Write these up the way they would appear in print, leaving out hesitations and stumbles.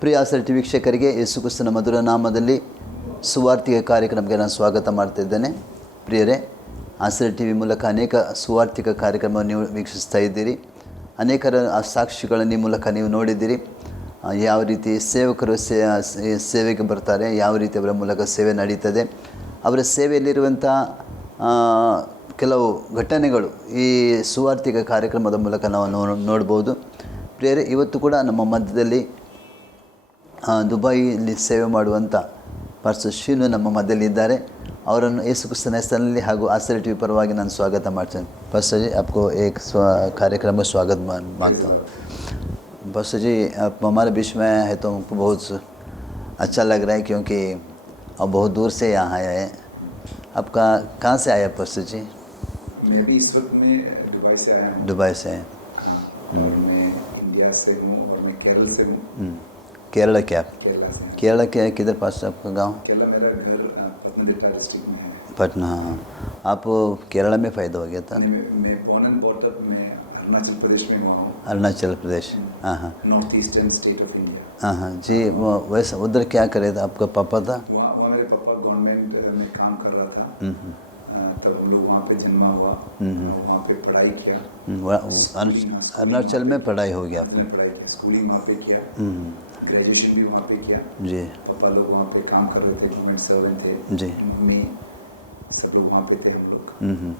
ಪ್ರಿಯ ಆಸರೆ ಟಿ ವೀಕ್ಷಕರಿಗೆ ಯೇಸು ಕ್ರಿಸ್ತನ ಮಧುರ ನಾಮದಲ್ಲಿ ಸುವಾರ್ತಿಕ ಕಾರ್ಯಕ್ರಮಕ್ಕೆ ನಾನು ಸ್ವಾಗತ ಮಾಡ್ತಿದ್ದೇನೆ. ಪ್ರಿಯರೇ, ಆಸರೆ ಟಿ ವಿ ಮೂಲಕ ಅನೇಕ ಸುವಾರ್ತಿಕ ಕಾರ್ಯಕ್ರಮವನ್ನು ನೀವು ವೀಕ್ಷಿಸ್ತಾ ಇದ್ದೀರಿ. ಅನೇಕರ ಸಾಕ್ಷಿಗಳನ್ನು ಈ ಮೂಲಕ ನೀವು ನೋಡಿದ್ದೀರಿ. ಯಾವ ರೀತಿ ಸೇವಕರು ಸೇವೆಗೆ ಬರ್ತಾರೆ, ಯಾವ ರೀತಿ ಅವರ ಮೂಲಕ ಸೇವೆ ನಡೀತದೆ, ಅವರ ಸೇವೆಯಲ್ಲಿರುವಂಥ ಕೆಲವು ಘಟನೆಗಳು ಈ ಸುವಾರ್ತಿಕ ಕಾರ್ಯಕ್ರಮದ ಮೂಲಕ ನಾವು ನೋಡ್ಬೋದು. ಪ್ರಿಯರೇ, ಇವತ್ತು ಕೂಡ ನಮ್ಮ ಮಧ್ಯದಲ್ಲಿ ದುಬೈಯಲ್ಲಿ ಸೇವೆ ಮಾಡುವಂಥ ಪಾಸ್ಟರ್ ಶೀನು ನಮ್ಮ ಮಧ್ಯದಲ್ಲಿದ್ದಾರೆ. ಅವರನ್ನು ಯೇಸು ಕ್ರಿಸ್ತನ ಹೆಸರಿನಲ್ಲಿ ಹಾಗೂ ಆಸರೆ ಟಿ ವಿ ಪರವಾಗಿ ನಾನು ಸ್ವಾಗತ ಮಾಡ್ತೇನೆ. पास्टर जी, आपको एक कार्यक्रम में स्वागत मांगता हूँ. पास्टर जी, आप हमारे बीच में है तो हमको बहुत अच्छा लग रहा है, क्योंकि आप बहुत दूर से यहाँ आए हैं. आपका कहाँ से आया पास्टर जी? मैं भी इस वक्त में दुबई से आया हूँ. दुबई से? हाँ, और मैं इंडिया से हूँ और मैं केरल से हूँ. केरला क्या? केरला से. केरला क्या, किधर पास्टर आपका गाँव? केरला मेरा घर पटना डिस्ट्रिक्ट में है. पटना. हाँ, आप केरला में पैदा हो गया था? मैं बॉर्न एंड बॉट अप में अरुणाचल प्रदेश में हुआ हूँ. अरुणाचल प्रदेश. हाँ हाँ. North eastern state of India. हाँ हाँ जी. वो वैसे उधर क्या करे था? आपका पापा था? वहाँ मेरे पापा गवर्नमेंट में काम कर रहा था. तब हम लोग वहाँ पे जन्मा हुआ. वहाँ पे पढ़ाई किया. अरुणाचल में पढ़ाई हो गया? पढ़ाई किया, स्कूलिंग वहाँ पे किया, ग्रेजुएशन भी वहाँ पे किया जी. पापा लोग वहाँ पे काम कर रहे थे, गवर्नमेंट सर्वेंट थे जी. मम्मी सब लोग वहाँ पे थे हम लोग.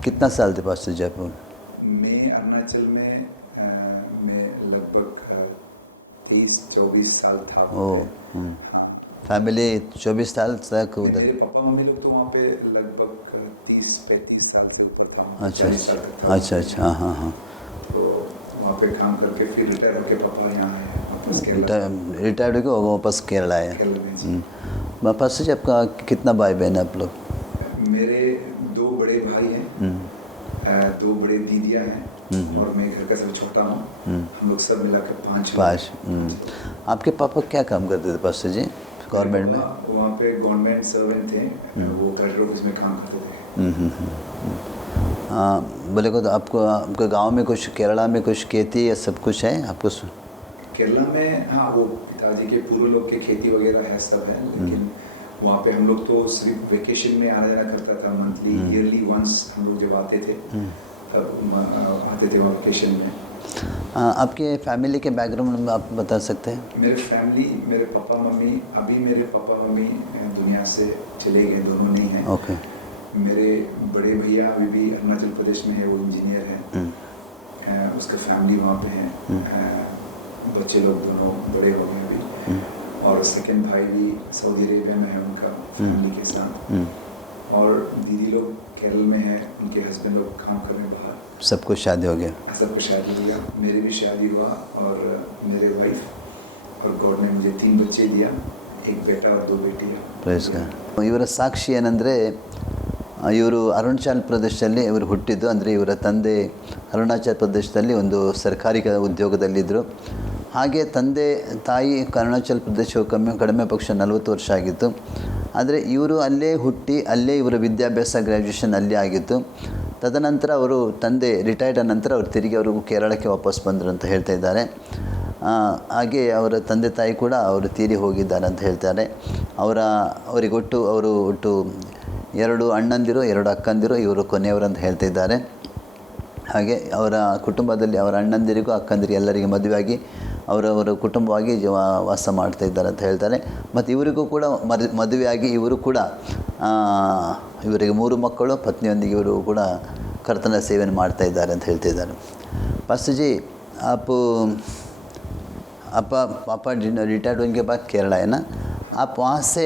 कितना साल थे पास्टर जयपुर? मैं अरुणाचल में मैं लगभग 23-24 साल था. हाँ. फैमिली 24 साल तक उधर? मेरे पापा मम्मी लोग तो वहाँ पे लगभग 30-35 साल से ऊपर था. अच्छा 40 साल तक था. अच्छा अच्छा. हाँ हाँ हाँ. तो वहाँ पे काम करके फिर रिटायर होके पापा यहाँ आए वापस केरला. रिटायर्ड होकर वापस केरला आए. पास्टर जी, आपका कितना भाई बहन है आप लोग? मेरे 2 बड़े भाई हैं, 2 बड़े दीदियाँ हैं और मैं घर का सब छोटा हूँ. हम लोग सब मिलाकर 5. आपके पापा क्या काम करते थे पास्टर जी गवर्नमेंट में? वहाँ पे गवर्नमेंट सर्वेंट थे. वो कलेक्टर ऑफिस में काम करते थे. हाँ, बोले को तो आपके गांव में कुछ, केरला में कुछ खेती या सब कुछ है आपको? केरला में हाँ, वो पिताजी के पूर्व लोग के खेती वगैरह है, सब है. लेकिन वहाँ पे हम लोग तो सिर्फ वेकेशन में आना जाना करता था. मंथली ईयरली वंस हम लोग जब आते थे तब आते थे वहाँ वेकेशन में. आपके फैमिली के बैकग्राउंड में आप बता सकते हैं? मेरे फैमिली, मेरे पापा मम्मी, अभी मेरे पापा मम्मी दुनिया से चले गए, दोनों नहीं हैं. ओके. मेरे बड़े भैया अभी भी अरुणाचल प्रदेश में है, वो इंजीनियर है. उसका फैमिली वहाँ पे है. बच्चे लोग दोनों बड़े हो गए अभी. और सेकंड भाई भी सऊदी अरेबिया में है उनका फैमिली के साथ. और दीदी लोग केरल में है, उनके हस्बैंड लोग काम करने बाहर. सबको शादी हो गया? सबको शादी हो गया. मेरी भी शादी हुआ और मेरे वाइफ और गॉड ने मुझे 3 बच्चे दिया, 1 बेटा और 2 बेटियाँ. Praise God. ಇವರ ಸಾಕ್ಷಿ ಏನಂದರೆ, ಇವರು ಅರುಣಾಚಲ್ ಪ್ರದೇಶದಲ್ಲಿ ಇವರು ಹುಟ್ಟಿದ್ದು. ಅಂದರೆ ಇವರ ತಂದೆ ಅರುಣಾಚಲ್ ಪ್ರದೇಶದಲ್ಲಿ ಒಂದು ಸರ್ಕಾರಿ ಉದ್ಯೋಗದಲ್ಲಿದ್ದರು. ಹಾಗೆ ತಂದೆ ತಾಯಿ ಅರುಣಾಚಲ್ ಪ್ರದೇಶಕ್ಕೆ ಕಡಿಮೆ ಪಕ್ಷ 40 ವರ್ಷ ಆಗಿತ್ತು. ಆದರೆ ಇವರು ಅಲ್ಲೇ ಹುಟ್ಟಿ ಅಲ್ಲೇ ಇವರ ವಿದ್ಯಾಭ್ಯಾಸ, ಗ್ರ್ಯಾಜುಯೇಷನ್ ಅಲ್ಲೇ ಆಗಿತ್ತು. ತದನಂತರ ಅವರು ತಂದೆ ರಿಟೈರ್ಡ್ ಆದ ನಂತರ ಅವರು ತಿರುಗಿ ಅವರು ಕೇರಳಕ್ಕೆ ವಾಪಸ್ ಬಂದರು ಅಂತ ಹೇಳ್ತಾ ಇದ್ದಾರೆ. ಹಾಗೆ ಅವರ ತಂದೆ ತಾಯಿ ಕೂಡ ಅವರು ತೀರಿ ಹೋಗಿದ್ದಾರೆ ಅಂತ ಹೇಳ್ತಾರೆ. ಅವರಿಗೆ ಒಟ್ಟು 2 ಅಣ್ಣಂದಿರು, 2 ಅಕ್ಕಂದಿರು, ಇವರು ಕೊನೆಯವರು ಅಂತ ಹೇಳ್ತಾ ಇದ್ದಾರೆ. ಹಾಗೆ ಅವರ ಕುಟುಂಬದಲ್ಲಿ ಅವರ ಅಣ್ಣಂದಿರಿಗೂ ಅಕ್ಕಂದಿರಿಗೂ ಎಲ್ಲರಿಗೆ ಮದುವೆಯಾಗಿ ಅವರವರ ಕುಟುಂಬವಾಗಿ ವಾಸ ಮಾಡ್ತಾ ಇದ್ದಾರೆ ಅಂತ ಹೇಳ್ತಾರೆ. ಮತ್ತು ಇವರಿಗೂ ಕೂಡ ಮದುವೆಯಾಗಿ ಇವರು ಕೂಡ ಇವರಿಗೆ 3 ಮಕ್ಕಳು, ಪತ್ನಿಯೊಂದಿಗೆ ಇವರು ಕೂಡ ಕರ್ತನ ಸೇವೆಯನ್ನು ಮಾಡ್ತಾ ಇದ್ದಾರೆ ಅಂತ ಹೇಳ್ತಿದ್ದಾರೆ. पास्टर जी, आप पापा रिटायर्ड होने के बाद केरला है ना, आप वहाँ से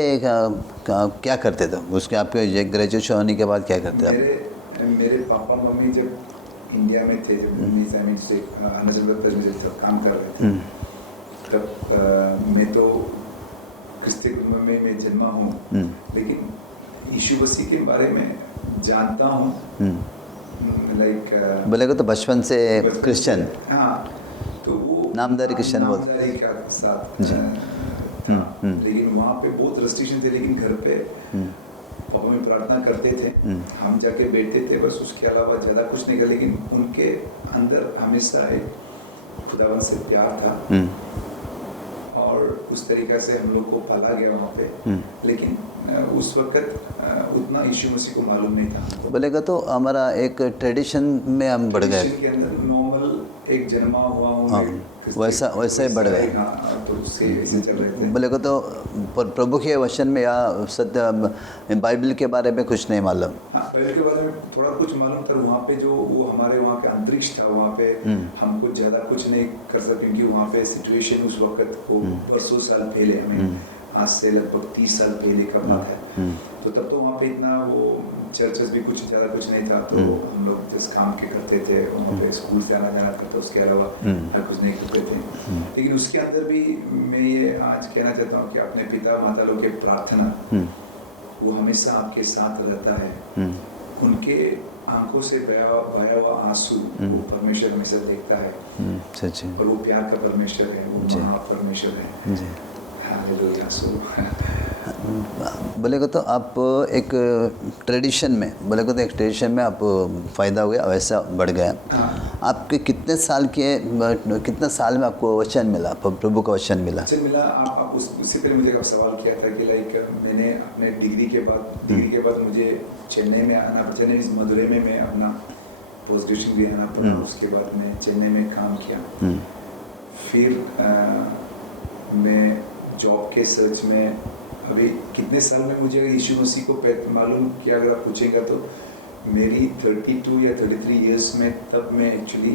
क्या करते थे? उसके आपके ग्रेजुएशन होने के बाद क्या करते थे? मेरे पापा मम्मी जब इंडिया में थे, जब अरुणाचल प्रदेश में जब काम कर रहे थे, तब मैं तो क्रिस्ती कुटुंब में मैं जन्मा हूँ. लेकिन यीशु मसीह के बारे में जानता हूँ. लाइक बोलेगा तो बचपन से क्रिश्चियन? हाँ, तो वो नामधारी क्रिश्चियन नामधारी का साथ. लेकिन वहाँ पे बहुत रेस्ट्रिक्शन थे. लेकिन घर पे पापा में प्रार्थना करते थे, हम जाके बैठते थे, बस उसके अलावा ज़्यादा कुछ नहीं कर. लेकिन उनके अंदर हमेशा एक खुदावन से प्यार था. और और उस तरीक़ा से हम लोग को पाला गया वहाँ पे। लेकिन उस वक्त उतना यीशु मसीह को मालूम नहीं था हमको। बोलेगा तो हमारा एक ट्रेडिशन में हम बढ़ गए, ट्रेडिशन के अंदर नॉर्मल एक जन्मा हुआ हूँ हाँ, वैसा ही बढ़ गए। हाँ, तो उससे ऐसे चल रहे थे। बोलेगा तो प्रभु के वचन में या सत्य बाइबल के बारे में कुछ नहीं मालूम। हाँ, बाइबल के बारे में थोड़ा कुछ मालूम था। वहाँ पे जो वो हमारे वहाँ का अंतरिक्ष था, वहाँ पे हम कुछ ज़्यादा कुछ नहीं कर सकते, क्योंकि वहाँ पे सिचुएशन उस वक्त को बरसों साल पहले, हमें आज से लगभग 30 साल पहले का बात है। तो तब तो वहाँ पे इतना वो चर्चेस भी कुछ ज़्यादा कुछ नहीं था, तो हम लोग जिस काम के करते थे वहाँ पे स्कूल से आना जाना था, तो उसके अलावा कुछ नहीं करते थे। लेकिन उसके अंदर भी मैं ये आज कहना चाहता हूँ कि अपने पिता माता लोग के प्रार्थना वो हमेशा आपके साथ रहता है। उनके आंखों से बहाया हुआ आंसू वो परमेश्वर हमेशा देखता है। सच है। और वो प्यार का परमेश्वर है, वो महा परमेश्वर है। जी। हालेलुया। बोलेगा तो आप एक ट्रेडिशन में, बोलेगा तो एक ट्रेडिशन में आप फ़ायदा हो गया, वैसा बढ़ गया। आपके कितने साल में आपको वचन मिला, प्रभु का वचन मिला? वचन मिला। आप उससे पहले मुझे एक सवाल किया था कि लाइक मैंने अपने डिग्री के बाद मुझे चेन्नई में आना, चेन्नई मदुरई में मैं अपना पोस्ट ग्रेजुएशन भी आना पड़ा। उसके बाद मैं चेन्नई में काम किया। फिर मैं जॉब के सर्च में, अभी कितने साल में मुझे अगर यीशु मसीह को मालूम किया अगर आप पूछेंगे तो मेरी 32 या 33 इयर्स में, तब मैं एक्चुअली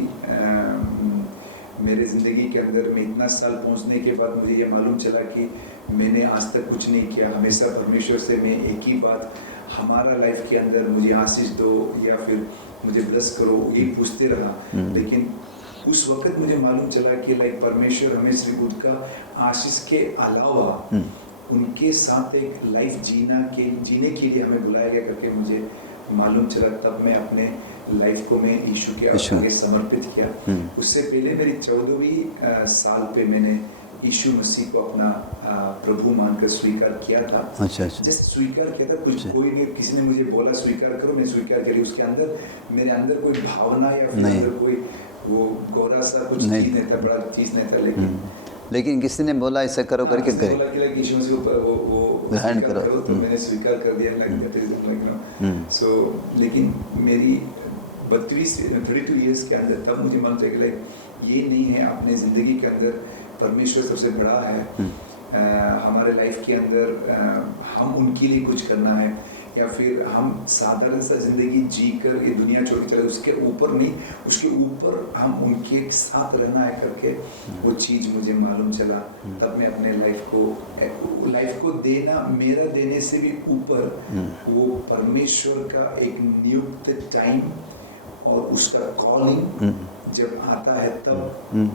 मेरे ज़िंदगी के अंदर में इतना साल पहुंचने के बाद मुझे ये मालूम चला कि मैंने आज तक कुछ नहीं किया। हमेशा परमेश्वर से मैं एक ही बात, हमारा लाइफ के अंदर मुझे आशीष दो या फिर मुझे ब्लेस करो, यही पूछते रहा। लेकिन उस वक्त मुझे मालूम चला कि लाइक परमेश्वर हमें सिर्फ उनका आशीष के अलावा उनके साथ एक लाइफ जीने के लिए हमें बुलाया गया करके मुझे मालूम चला। तब मैं अपने लाइफ को मैं यीशु के आगे समर्पित किया। उससे पहले मेरी 14वीं साल पे मैंने यीशु मसीह को अपना प्रभु मानकर स्वीकार किया था। अच्छा। जस्ट स्वीकार किया था, कुछ कोई नहीं, किसी ने मुझे बोला स्वीकार करो, मैं स्वीकार किया। उसके अंदर मेरे अंदर कोई भावना या फिर अंदर कोई वो गौरा सा कुछ चीज़ नहीं था, बड़ा चीज़ नहीं था। लेकिन किसी ने बोला ऐसा करो करके गए, बोला कि यीशु मसीह को वो ग्रहण करो, तो मैंने स्वीकार कर दिया। सो लेकिन मेरी 32 इयर्स के अंदर तब मुझे मालूम चला कि ये नहीं है, अपने ज़िंदगी के अंदर परमेश्वर सबसे बड़ा है। हमारे लाइफ के अंदर हम उनके लिए कुछ करना है, या फिर हम साधारण सा ज़िंदगी जी कर ये दुनिया छोड़ के चले, उसके ऊपर नहीं, उसके ऊपर हम उनके साथ रहना है करके वो चीज़ मुझे मालूम चला। तब मैं अपने लाइफ को देना, मेरा देने से भी ऊपर वो परमेश्वर का एक नियुक्त टाइम और उसका कॉलिंग जब आता है, तब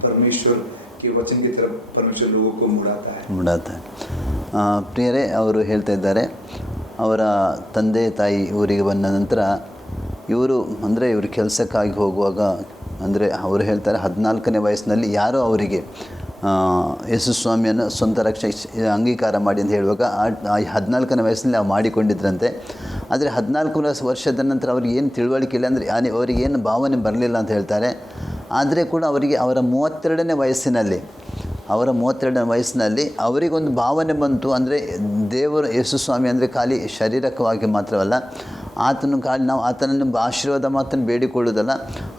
परमेश्वर के वचन की तरफ परमेश्वर लोगों को मुड़ाता है। ಪ್ರಿಯರೇ, ಅವರು ಹೇಳ್ತಾ ಇದ್ದಾರೆ, ಅವರ ತಂದೆ ತಾಯಿ ಊರಿಗೆ ಬಂದ ನಂತರ ಇವರು ಕೆಲಸಕ್ಕಾಗಿ ಹೋಗುವಾಗ, ಅಂದರೆ ಅವರು ಹೇಳ್ತಾರೆ 14ನೇ ವಯಸ್ಸಿನಲ್ಲಿ ಯಾರೋ ಅವರಿಗೆ ಯೇಸು ಸ್ವಾಮಿಯನ್ನು ಸ್ವಂತ ರಕ್ಷಕ ಅಂಗೀಕಾರ ಮಾಡಿ ಅಂತ ಹೇಳುವಾಗ ಆ 14ನೇ ವಯಸ್ಸಿನಲ್ಲಿ ನಾವು ಮಾಡಿಕೊಂಡಿದ್ರಂತೆ. ಆದರೆ 14 ವರ್ಷದ ನಂತರ ಅವ್ರಿಗೆ ಏನು ತಿಳುವಳಿಕೆ ಇಲ್ಲ, ಅಂದರೆ ಅವರಿಗೇನು ಭಾವನೆ ಬರಲಿಲ್ಲ ಅಂತ ಹೇಳ್ತಾರೆ. ಆದರೆ ಕೂಡ ಅವರಿಗೆ ಅವರ 32ನೇ ವಯಸ್ಸಿನಲ್ಲಿ ಅವರಿಗೊಂದು ಭಾವನೆ ಬಂತು. ಅಂದರೆ ದೇವರು ಯೇಸು ಸ್ವಾಮಿ ಅಂದರೆ ಖಾಲಿ ಶಾರೀರಿಕವಾಗಿ ಮಾತ್ರವಲ್ಲ, ನಾವು ಆತನನ್ನು ಆಶೀರ್ವಾದ ಮಾತ್ರ ಬೇಡಿಕೊಳ್ಳೋದಲ್ಲ,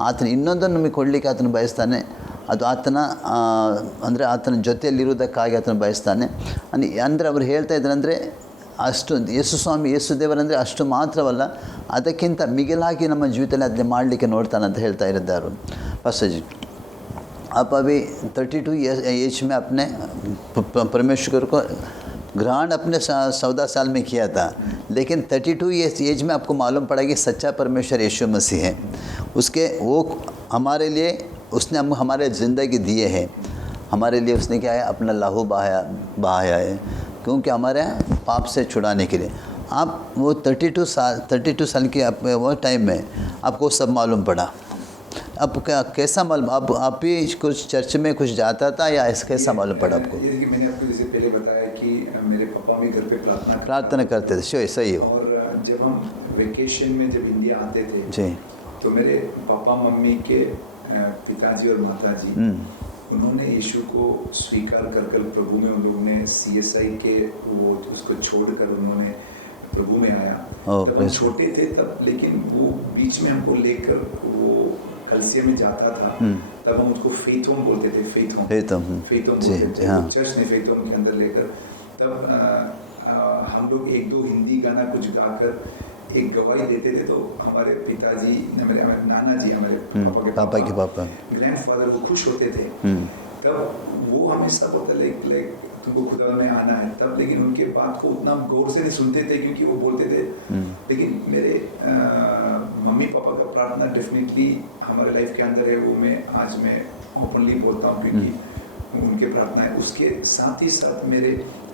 ಆತನ ಇನ್ನೊಂದನ್ನು ನಮಗೆ ಕೊಡಲಿಕ್ಕೆ ಆತನು ಬಯಸ್ತಾನೆ. ಅದು ಆತನ ಜೊತೆಯಲ್ಲಿರುವುದಕ್ಕಾಗಿ ಆತನು ಬಯಸ್ತಾನೆ. ಅಂದರೆ ಅವರು ಹೇಳ್ತಾ ಇದ್ದಾರೆ, ಅಂದರೆ ಅಷ್ಟು ಯೇಸು ದೇವರಂದರೆ ಅಷ್ಟು ಮಾತ್ರವಲ್ಲ, ಅದಕ್ಕಿಂತ ಮಿಗಿಲಾಗಿ ನಮ್ಮ ಜೀವಿತದಲ್ಲಿ ಅದನ್ನೇ ಮಾಡಲಿಕ್ಕೆ ನೋಡ್ತಾನೆ ಅಂತ ಹೇಳ್ತಾ ಇದ್ದಾರೆ. पास्टर जी, आप अभी 32 एज में अपने परमेश्वर को ग्रहण अपने 14 साल में किया था, लेकिन 32 एज में आपको मालूम पड़ा कि सच्चा परमेश्वर यीशु मसीह है। उसके वो हमारे लिए उसने हम हमारे ज़िंदगी दिए हैं, हमारे लिए उसने क्या है, अपना लहू बहाया है, क्योंकि हमारे पाप से छुड़ाने के लिए। आप वो 32 साल के वो टाइम में आपको सब मालूम पड़ा। अब कैसा मालूम, आप भी कुछ चर्च में कुछ जाता था या ऐसा कैसा मालूम पड़ा आपको? ये मैंने आपको जैसे पहले बताया कि मेरे पापा भी घर पे प्रार्थना करते थे। सही हो। और जब हम वेकेशन में जब इंडिया आते थे जी, तो मेरे पापा मम्मी के पिताजी और माताजी उन्होंने यीशु को स्वीकार कर प्रभु में उन लोगों ने CSI के वो उसको छोड़कर उन्होंने प्रभु में आया। तब हम छोटे थे तब, लेकिन वो बीच में हमको लेकर वो कलसिया में जाता था। तब हम उसको फेथ होम बोलते थे, फेथ होम बोलते थे, चर्च ने फेथ होम के अंदर लेकर। तब हम लोग एक दो हिंदी गाना कुछ गाकर एक गवाही देते थे, तो हमारे पिताजी ने हमारे नाना जी, हमारे पापा के ग्रैंडफादर वो खुश होते थे। तब वो हमेशा बोलते लाइक तुमको खुदा में आना है तब, लेकिन उनके बात को उतना गौर से नहीं सुनते थे क्योंकि वो बोलते थे। लेकिन मेरे मम्मी पापा का प्रार्थना डेफिनेटली हमारे लाइफ के अंदर है, वो आज मैं ओपनली बोलता हूँ क्योंकि उनके प्रार्थना है। उसके साथ ही साथ मेरे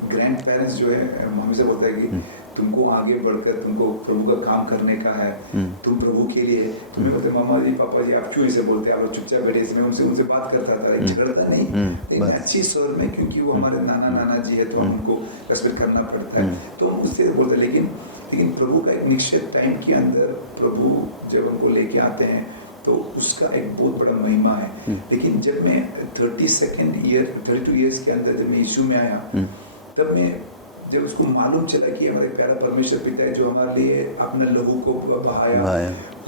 ग्रैंड पेरेंट्स जो है मम्मी से बोलता है कि तुमको आगे बढ़कर तुमको प्रभु का काम करने का है, तुम प्रभु के लिए। तुम्हें बोलते मामा जी पापा जी आप क्यों ऐसे बोलते हैं, आप चुपचाप बैठे। इसमें उनसे बात करता था, झगड़ता नहीं, लेकिन अच्छी स्वर में, क्योंकि वो हमारे नाना जी है तो हमको रेस्पेक्ट करना पड़ता है, तो हम उससे बोलते। लेकिन प्रभु का एक निश्चित टाइम के अंदर प्रभु जब हमको लेके आते हैं तो उसका एक बहुत बड़ा महिमा है। लेकिन जब मैं 32 ईयर्स के अंदर जब मैं यीशु में आया, तब मैं जब उसको मालूम चला कि हमारे प्यारा परमेश्वर पिता है जो हमारे लिए अपना लहू को बहाया,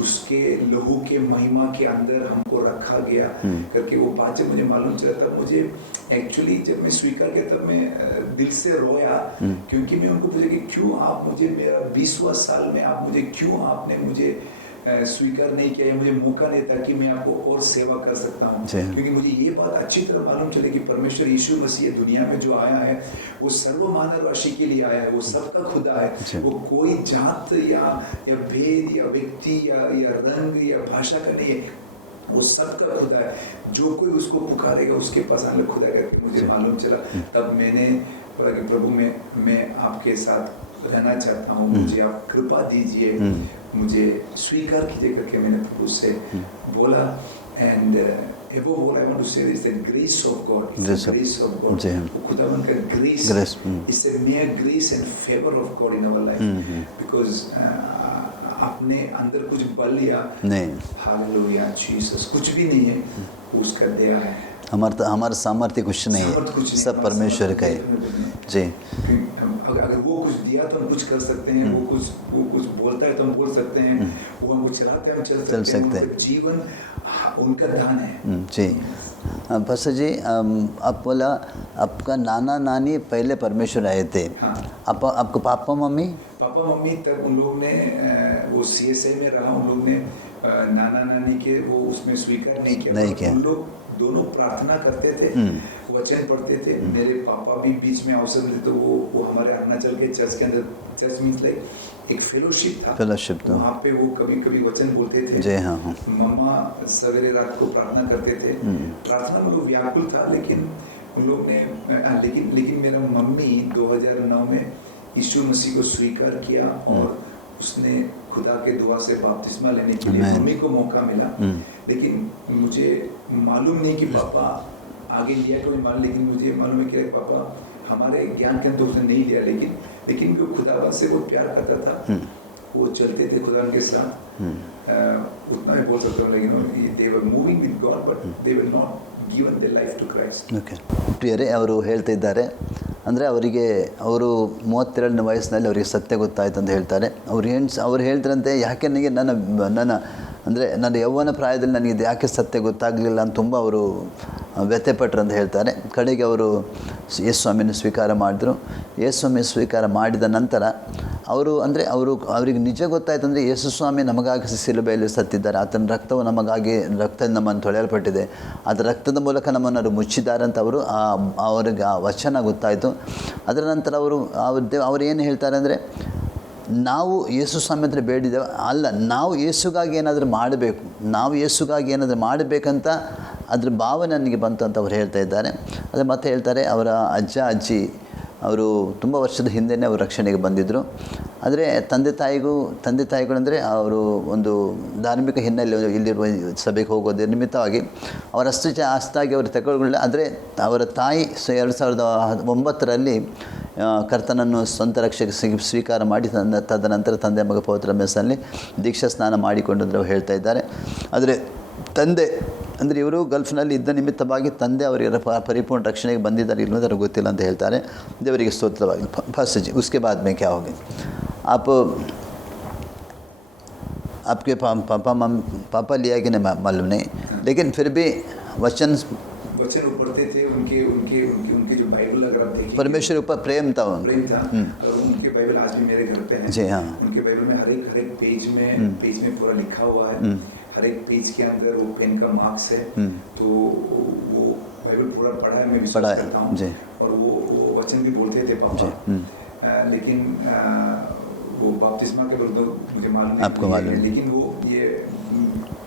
उसके लहू के महिमा के अंदर हमको रखा गया करके वो बात जब मुझे मालूम चला, तब मुझे एक्चुअली जब मैं स्वीकार किया तब मैं दिल से रोया, क्योंकि मैं उनको पूछा कि क्यों आप मुझे, मेरा 20वां साल में आप मुझे क्यों आपने मुझे स्वीकार नहीं किया, मुझे मौका नहीं था कि मैं आपको और सेवा कर सकता हूँ। क्योंकि मुझे ये बात अच्छी तरह मालूम चले कि परमेश्वर यीशु मसीह दुनिया में जो आया है वो सर्व मानव राशि के लिए आया है, वो सबका खुदा है, वो कोई जात या भेद या व्यक्ति या रंग या भाषा का नहीं है, वो सबका खुदा है। जो कोई उसको पुकारेगा उसके पास आने खुदा करके मुझे मालूम चला। तब मैंने बोला कि प्रभु मैं आपके साथ रहना चाहता हूँ, मुझे आप कृपा दीजिए, मुझे स्वीकार कीजिए करके मैंने प्रभु से बोला। And above all I want to say is the grace of God, grace of God, खुदावन का grace is a mere grace and favor of God in our life, because अपने अंदर कुछ बल या हालेलुया जीसस कुछ भी नहीं है, उसका दया है। हमारा सामर्थ्य कुछ नहीं है, सब परमेश्वर का है जी। अगर वो कुछ दिया तो हम कुछ कर सकते हैं, वो कुछ बोलता है तो हम बोल सकते हैं, वो हमको चलाते हैं हम चल सकते हैं। जीवन उनका दान है जी। पास्टर जी, आप बोला आपका नाना नानी पहले परमेश्वर आए थे। हाँ। आपको पापा मम्मी तब उन लोग ने वो CSI में रहा, उन लोग ने नाना नानी के वो उसमें स्वीकार नहीं किया। उन लोग दोनों प्रार्थना करते थे, वचन पढ़ते थे। मेरे पापा भी बीच में अवसर मिलते तो वो हमारे अरुणाचल के चर्च के अंदर, चर्च मीन्स लाइक एक फेलोशिप था, वहाँ पे वो कभी वचन बोलते थे। हाँ। मम्मा सवेरे रात को प्रार्थना करते थे। प्रार्थना में लोग व्याकुल था, लेकिन उन लोग ने लेकिन मेरा मम्मी 2009 में यीशु मसीह को स्वीकार किया और उसने खुदा के दुआ से बपतिस्मा लेने के लिए मम्मी को मौका मिला। लेकिन मुझे मालूम नहीं कि पापा आगे लिया कभी मालूम, लेकिन मुझे मालूम है कि पापा हमारे ज्ञान के अंदर उसने नहीं लिया, लेकिन वो खुदा से वो प्यार करता था, वो चलते थे खुदा के साथ। उतना ही बोल सकता हूँ, लेकिन they were moving with God but they were not given their life to Christ. Okay ಪ್ರಿಯರೇ, ಅವರು ಹೇಳ್ತಾ ಇದ್ದಾರೆ ಅಂದರೆ ಅವರು 32ನೇ ವಯಸ್ಸಿನಲ್ಲಿ ಅವರಿಗೆ ಸತ್ಯ ಗೊತ್ತಾಯ್ತು ಅಂತ ಹೇಳ್ತಾರೆ. ಅವ್ರು ಹೇಳ್ತಾರಂತೆ, ಯಾಕೆ ನನಗೆ ನನ್ನ ಅಂದರೆ ನನ್ನ ಯೌವನ ಪ್ರಾಯದಲ್ಲಿ ನನಗೆ ಇದು ಯಾಕೆ ಸತ್ಯ ಗೊತ್ತಾಗಲಿಲ್ಲ ಅಂತ ತುಂಬ ಅವರು ವ್ಯಥೆಪಟ್ಟರು ಅಂತ ಹೇಳ್ತಾರೆ. ಕಡೆಗೆ ಅವರು ಯೇಸು ಸ್ವಾಮಿಯನ್ನು ಸ್ವೀಕಾರ ಮಾಡಿದ್ರು. ಯೇಸು ಸ್ವಾಮಿ ಸ್ವೀಕಾರ ಮಾಡಿದ ನಂತರ ಅವರಿಗೆ ನಿಜ ಗೊತ್ತಾಯ್ತು ಅಂದರೆ ಯೇಸು ಸ್ವಾಮಿ ನಮಗಾಗಿ ಶಿಲುಬೆಯಲ್ಲಿ ಸತ್ತಿದ್ದಾರೆ, ಆತನ ರಕ್ತವು ನಮಗಾಗಿ ನಮ್ಮನ್ನು ತೊಳೆಯಲ್ಪಟ್ಟಿದೆ, ಅದರ ರಕ್ತದ ಮೂಲಕ ನಮ್ಮನ್ನು ಮುಚ್ಚಿದ್ದಾರೆ ಅಂತ ಅವರಿಗೆ ಆ ವಚನ ಗೊತ್ತಾಯಿತು. ಅದರ ನಂತರ ಅವರು ಏನು ಹೇಳ್ತಾರೆ ಅಂದರೆ, ನಾವು ಯೇಸು ಸ್ವಾಮಿ ಹತ್ರ ಬೇಡಿದ್ದೇವೆ ಅಲ್ಲ, ನಾವು ಯೇಸುಗಾಗಿ ಏನಾದರೂ ಮಾಡಬೇಕಂತ ಅದ್ರ ಭಾವನೆ ನನಗೆ ಬಂತು ಅಂತ ಅವ್ರು ಹೇಳ್ತಾ ಇದ್ದಾರೆ. ಅದೇ ಮತ್ತೆ ಹೇಳ್ತಾರೆ, ಅವರ ಅಜ್ಜ ಅಜ್ಜಿ ಅವರು ತುಂಬ ವರ್ಷದ ಹಿಂದೆಯೇ ಅವರು ರಕ್ಷಣೆಗೆ ಬಂದಿದ್ದರು. ಆದರೆ ತಂದೆ ತಾಯಿಗಳಂದರೆ ಅವರು ಒಂದು ಧಾರ್ಮಿಕ ಹಿನ್ನೆಲೆ ಇಲ್ಲಿರುವ ಸಭೆಗೆ ಹೋಗೋದ್ರ ನಿಮಿತ್ತವಾಗಿ ಅವರಷ್ಟು ಅಷ್ಟಾಗಿ ಅವರು ತಗೊಳ್ಳಿಲ್ಲ. ಆದರೆ ಅವರ ತಾಯಿ 2009ರಲ್ಲಿ ಕರ್ತನನ್ನು ಸ್ವಂತ ರಕ್ಷಕ ಸ್ವೀಕಾರ ಮಾಡಿ ತದನಂತರ ತಂದೆ ಮಗ ಪವಿತ್ರ ಮೆಸ್ಸಲ್ಲಿ ದೀಕ್ಷಾ ಸ್ನಾನ ಮಾಡಿಕೊಂಡು ಹೇಳ್ತಾ ಇದ್ದಾರೆ. ಆದರೆ ತಂದೆ ಅಂದರೆ ಇವರು ಗಲ್ಫ್ನಲ್ಲಿ ಇದ್ದ ನಿಮಿತ್ತವಾಗಿ ತಂದೆ ಅವರಿಗೆ ಪರಿಪೂರ್ಣ ರಕ್ಷಣೆಗೆ ಬಂದಿದ್ದಾರೆ ಇಲ್ಲೋದ್ರೆ ಗೊತ್ತಿಲ್ಲ ಅಂತ ಹೇಳ್ತಾರೆ. ದೇವರಿಗೆ ಸ್ತೋತ್ರವಾಗಲಿ. ಫಸ್ಟ್ जी उसके बाद में क्या होगा? आप आपके पापा लिया कि नहीं मालूम नहीं, लेकिन फिर भी वचन वो पढ़ते थे। उनके उनके उनके उनके जो बाइबल अगर आप देखिए, परमेश्वर ऊपर प्रेम था उनका। प्रेम था। और उनके बाइबल आज भी मेरे घर पे हैं। जी हाँ। उनके बाइबल में हर एक पेज में पूरा लिखा हुआ है। हर एक पेज के अंदर वो पेन का मार्क्स है। तो वो बाइबल पूरा पढ़ा है, मैं विश्वास करता हूँ। और वो वचन भी बोलते थे पापा। लेकिन वो बपतिस्मा के बाद मुझे मालूम नहीं, आपको मालूम है, लेकिन वो ये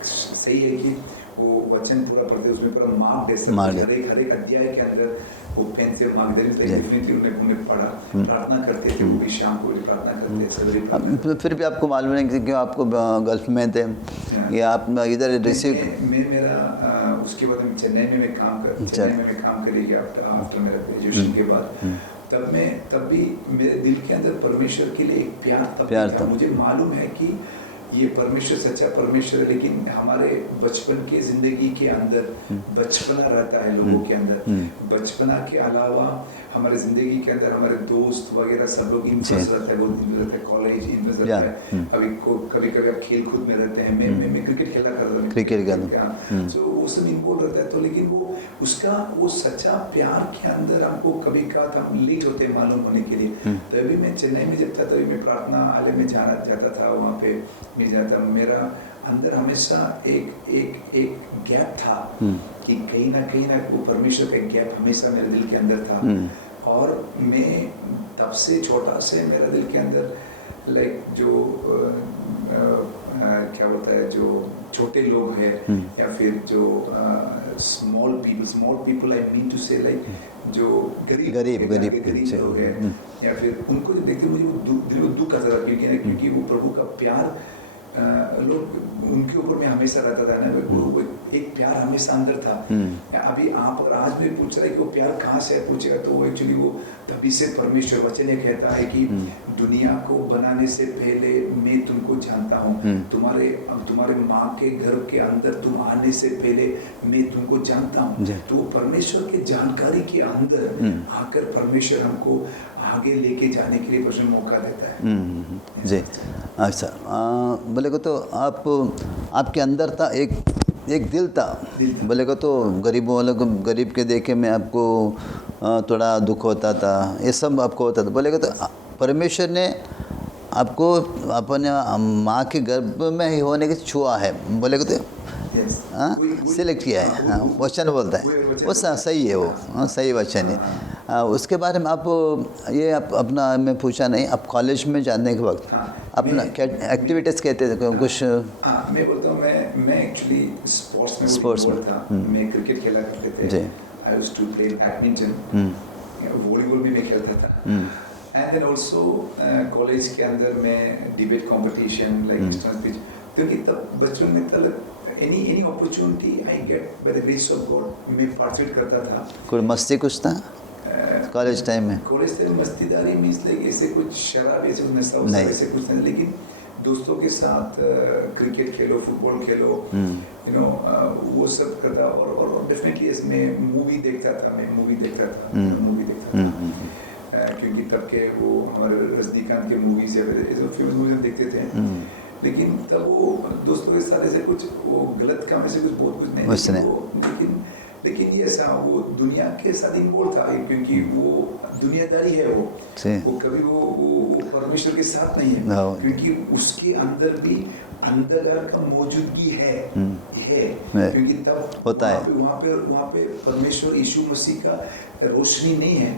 सही है कि वो वचन पूरा पढ़ते, उसमें पूरा मार्क दे सकते, हर एक अध्याय के अंदर वो पेन से मार्क दे। डेफिनेटली उन्हें पढ़ा, प्रार्थना करते थे। वो भी शाम को प्रार्थना करते थे। फिर भी आपको मालूम नहीं कि क्यों आपको गल्फ में थे या आप इधर रिसीव? मैं मेरा उसके बाद चेन्नई में मैं काम करेगी आफ्टर मेरा ग्रेजुएशन के बाद। तब भी मेरे दिल के अंदर परमेश्वर के लिए एक प्यार था। मुझे मालूम है कि ये परमेश्वर सच्चा परमेश्वर है, लेकिन हमारे बचपन के जिंदगी के अंदर बचपना रहता है लोगों के अंदर। बचपना के अलावा हमारे जिंदगी के अंदर हमारे दोस्त वगैरह सब लोग इन्फ्लुएंस रहता है, बहुत इन्फ्लुएंस रहता है, कॉलेज इन्फ्लुएंस रहता है। कभी कभी आप खेल कूद में रहते हैं। मैं क्रिकेट खेला करता हूँ, क्रिकेट तो वो सब इन्वॉल्व रहता है। तो लेकिन उसका वो सच्चा प्यार के अंदर हमको कभी कहा था, हम लेट होते हैं मालूम होने के लिए। तभी मैं चेन्नई में जब था, तभी मैं प्रार्थना आलय में जाता था, वहाँ पे मिल जाता। मेरा अंदर हमेशा एक गैप था कि कहीं ना वो परमेश्वर का गैप हमेशा मेरे दिल के अंदर था। और मैं तब से छोटा से मेरा दिल के अंदर लाइक जो क्या होता है, जो छोटे लोग हैं या फिर जो small people I mean to say like जो गरीब लोग हैं, या फिर उनको जो देखते मुझे वो दिल में दुख आता था, क्योंकि वो प्रभु का प्यार लोग उनके ऊपर में हमेशा रहता था ना। वो एक प्यार हमेशा अंदर था। अभी आप अगर आज भी पूछ रहे हैं कि वो प्यार कहाँ से है पूछेगा, तो वो एक्चुअली वो तभी से परमेश्वर वचन ये कहता है कि दुनिया को बनाने से पहले मैं तुमको जानता हूँ। तुम्हारे माँ के घर के अंदर तुम आने से पहले मैं तुमको जानता हूँ। तो परमेश्वर के जानकारी के अंदर आकर परमेश्वर हमको आगे लेके जाने के लिए परमेश्वर मौका देता है। जी अच्छा, बोलेगा तो आपके अंदर था एक दिल था। बोलेगा तो गरीबों वालों को, गरीब के देखे में आपको थोड़ा दुख होता था, ये सब आपको होता था। बोलेगा तो परमेश्वर ने आपको अपने माँ के गर्भ में ही होने के छुआ है। बोलेगा तो सिलेक्ट किया है। वचन बोलता है वो सही है, वो सही वचन है। उसके बारे में आप अपना मैं पूछा नहीं, आप कॉलेज में जाने के वक्त अपना क्या एक्टिविटीज़ कहते थे कुछ? मैं बोलता हूँ, मैं एक्चुअली स्पोर्ट्स में था। मैं क्रिकेट खेला करते थे। I used to play badminton, volleyball भी मैं खेलता था। एंड देन ऑल्सो कॉलेज के अंदर मैं डिबेट कॉम्पिटिशन लाइक स्पीच, क्योंकि तब बच्चों में any opportunity I get by the grace of God मैं पार्टिसिपेट करता था। कोई मस्ती कुछ था कॉलेज टाइम में? मस्तीदारी मीन्स लाइक ऐसे कुछ शराब ऐसे कुछ नशा ऐसे कुछ नहीं, लेकिन दोस्तों के साथ cricket Khelo, football Khelo, you know वो सब करता। और डेफिनेटली इसमें मूवी देखता था। क्योंकि तब के वो हमारे रजनीकांत के मूवीज या फिर फेमस मूवीज हम देखते थे। लेकिन तब वो दोस्तों के साथ ऐसे कुछ वो गलत काम ऐसे कुछ बहुत कुछ नहीं, लेकिन ये ऐसा वो दुनिया के साथ इन्वॉल्व था, क्योंकि वो दुनियादारी है। वो कभी वो परमेश्वर के साथ नहीं है, क्योंकि उसके अंदर भी अंधकार का मौजूदगी है। क्योंकि तब होता है वहाँ पे परमेश्वर यीशु मसीह का रोशनी नहीं है।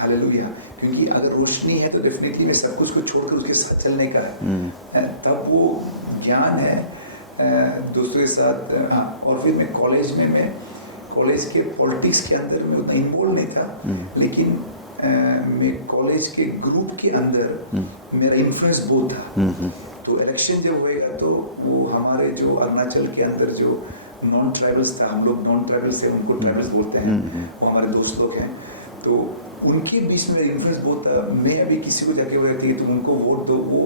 हालेलुया। क्योंकि अगर रोशनी है तो डेफिनेटली मैं सब कुछ को छोड़कर उसके साथ चलने का है। तब वो ज्ञान है दोस्तों के साथ। हाँ, और फिर मैं कॉलेज के पॉलिटिक्स के अंदर में उतना इन्वॉल्व नहीं था, लेकिन मैं कॉलेज के ग्रुप के अंदर मेरा इन्फ्लुएंस बहुत था। तो इलेक्शन जब होएगा तो वो हमारे जो अरुणाचल के अंदर जो नॉन ट्राइबल्स था, हम लोग नॉन ट्राइबल्स से उनको ट्राइबल्स बोलते हैं, वो हमारे दोस्त लोग हैं, तो उनके बीच में इन्फ्लुएंस बहुत था। मैं अभी किसी को जाके बोलती है तुम उनको वोट दो, वो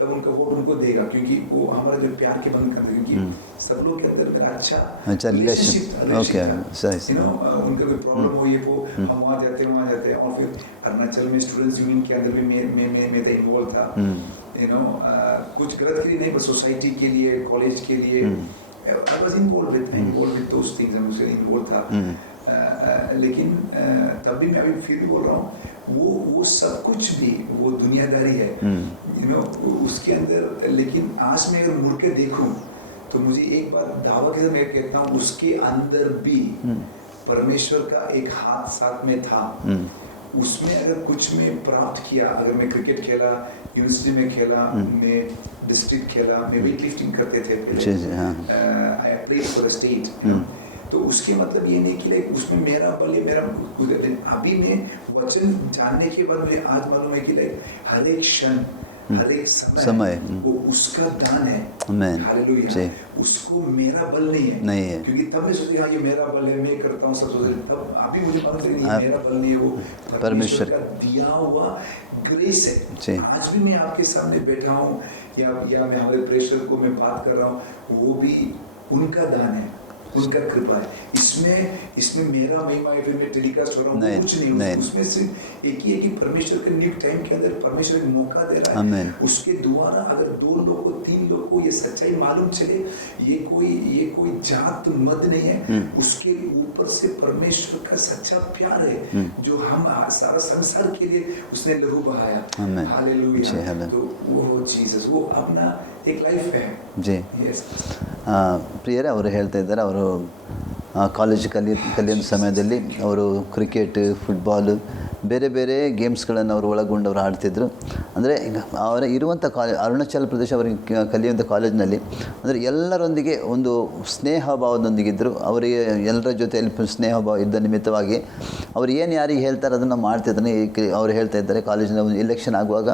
तब उनका वोट उनको देगा, क्योंकि वो हमारा जो प्यार के बंधन करते, क्योंकि सब लोग के अंदर मेरा अच्छा रिलेशन। ओके, सही यू नो उनका कोई प्रॉब्लम हो ये वो हम वहाँ जाते हैं। और फिर अरुणाचल में स्टूडेंट्स यूनियन के अंदर भी मैं तो इन्वॉल्व था, यू नो कुछ गलत के लिए नहीं, बस सोसाइटी के लिए, कॉलेज के लिए I was involve with those things, मैं उससे इन्वॉल्व था। लेकिन तब भी मैं अभी फिर भी बोल रहा हूँ, वो सब कुछ भी वो दुनियादारी है, यू नो उसके अंदर। लेकिन आज मैं अगर मुड़ के देखूं तो मुझे एक बार दावा के साथ मैं कहता हूँ, उसके अंदर भी परमेश्वर का एक हाथ साथ में था। उसमें अगर कुछ में प्राप्त किया, अगर मैं क्रिकेट खेला, यूनिवर्सिटी में खेला, मैं डिस्ट्रिक्ट खेला, मैं वेट लिफ्टिंग करते थे पहले, I played for the state, तो उसके मतलब ये नहीं कि लाइक उसमें मेरा बल है, मेरा अभी मैं वचन जानने के बाद मुझे आज मालूम है कि लाइक हर एक क्षण, हर एक समय वो उसका दान है। हालेलुया। उसको मेरा बल नहीं है, क्योंकि तब मैं सोचती हाँ ये मेरा बल है, मैं करता हूँ सब सोचते, तब अभी मुझे मालूम है ये मेरा बल नहीं है, वो परमेश्वर का दिया हुआ ग्रेस है। आज भी मैं आपके सामने बैठा हूँ या मैं हमारे प्रेशर को मैं बात कर रहा हूँ, वो भी उनका दान है, उनका कृपा है। इसमें मेरा महिमा है, फिर मैं टेलीकास्ट हो रहा हूँ, कुछ नहीं। उसमें सिर्फ एक ही है कि परमेश्वर के न्यू टाइम के अंदर परमेश्वर एक मौका दे रहा है। उसके द्वारा अगर 2 लोग को 3 लोग को ये सच्चाई मालूम चले, ये कोई जात मत नहीं है, उसके ऊपर से परमेश्वर का सच्चा प्यार है जो हम सारा संसार के लिए उसने लहू बहाया। हालेलुया। तो वो जीसस वो अपना एक लाइफ है जी। ಪ್ರಿಯರೇ ಅವರು ಹೇಳ್ತಾ ಇದ್ದಾರೆ, ಅವರು ಕಾಲೇಜ್ ಕಲಿಯೋ ಸಮಯದಲ್ಲಿ ಅವರು ಕ್ರಿಕೆಟ್, ಫುಟ್ಬಾಲು, ಬೇರೆ ಬೇರೆ ಗೇಮ್ಸ್ಗಳನ್ನು ಅವರು ಒಳಗೊಂಡವರು ಆಡ್ತಿದ್ರು. ಅಂದರೆ ಅವರ ಇರುವಂಥ ಅರುಣಾಚಲ ಪ್ರದೇಶ ಅವರಿಗೆ ಕಲಿಯುವಂಥ ಕಾಲೇಜಿನಲ್ಲಿ ಅಂದರೆ ಎಲ್ಲರೊಂದಿಗೆ ಒಂದು ಸ್ನೇಹ ಭಾವದೊಂದಿಗಿದ್ದರು. ಅವರಿಗೆ ಎಲ್ಲರ ಜೊತೆಯಲ್ಲಿ ಸ್ನೇಹ ಭಾವ ಇದ್ದ ನಿಮಿತ್ತವಾಗಿ ಅವ್ರು ಏನು ಯಾರಿಗೆ ಹೇಳ್ತಾರೆ ಅದನ್ನು ಮಾಡ್ತಿದ್ದಾನೆ. ಅವ್ರು ಹೇಳ್ತಾ ಇದ್ದಾರೆ, ಕಾಲೇಜಿನ ಒಂದು ಎಲೆಕ್ಷನ್ ಆಗುವಾಗ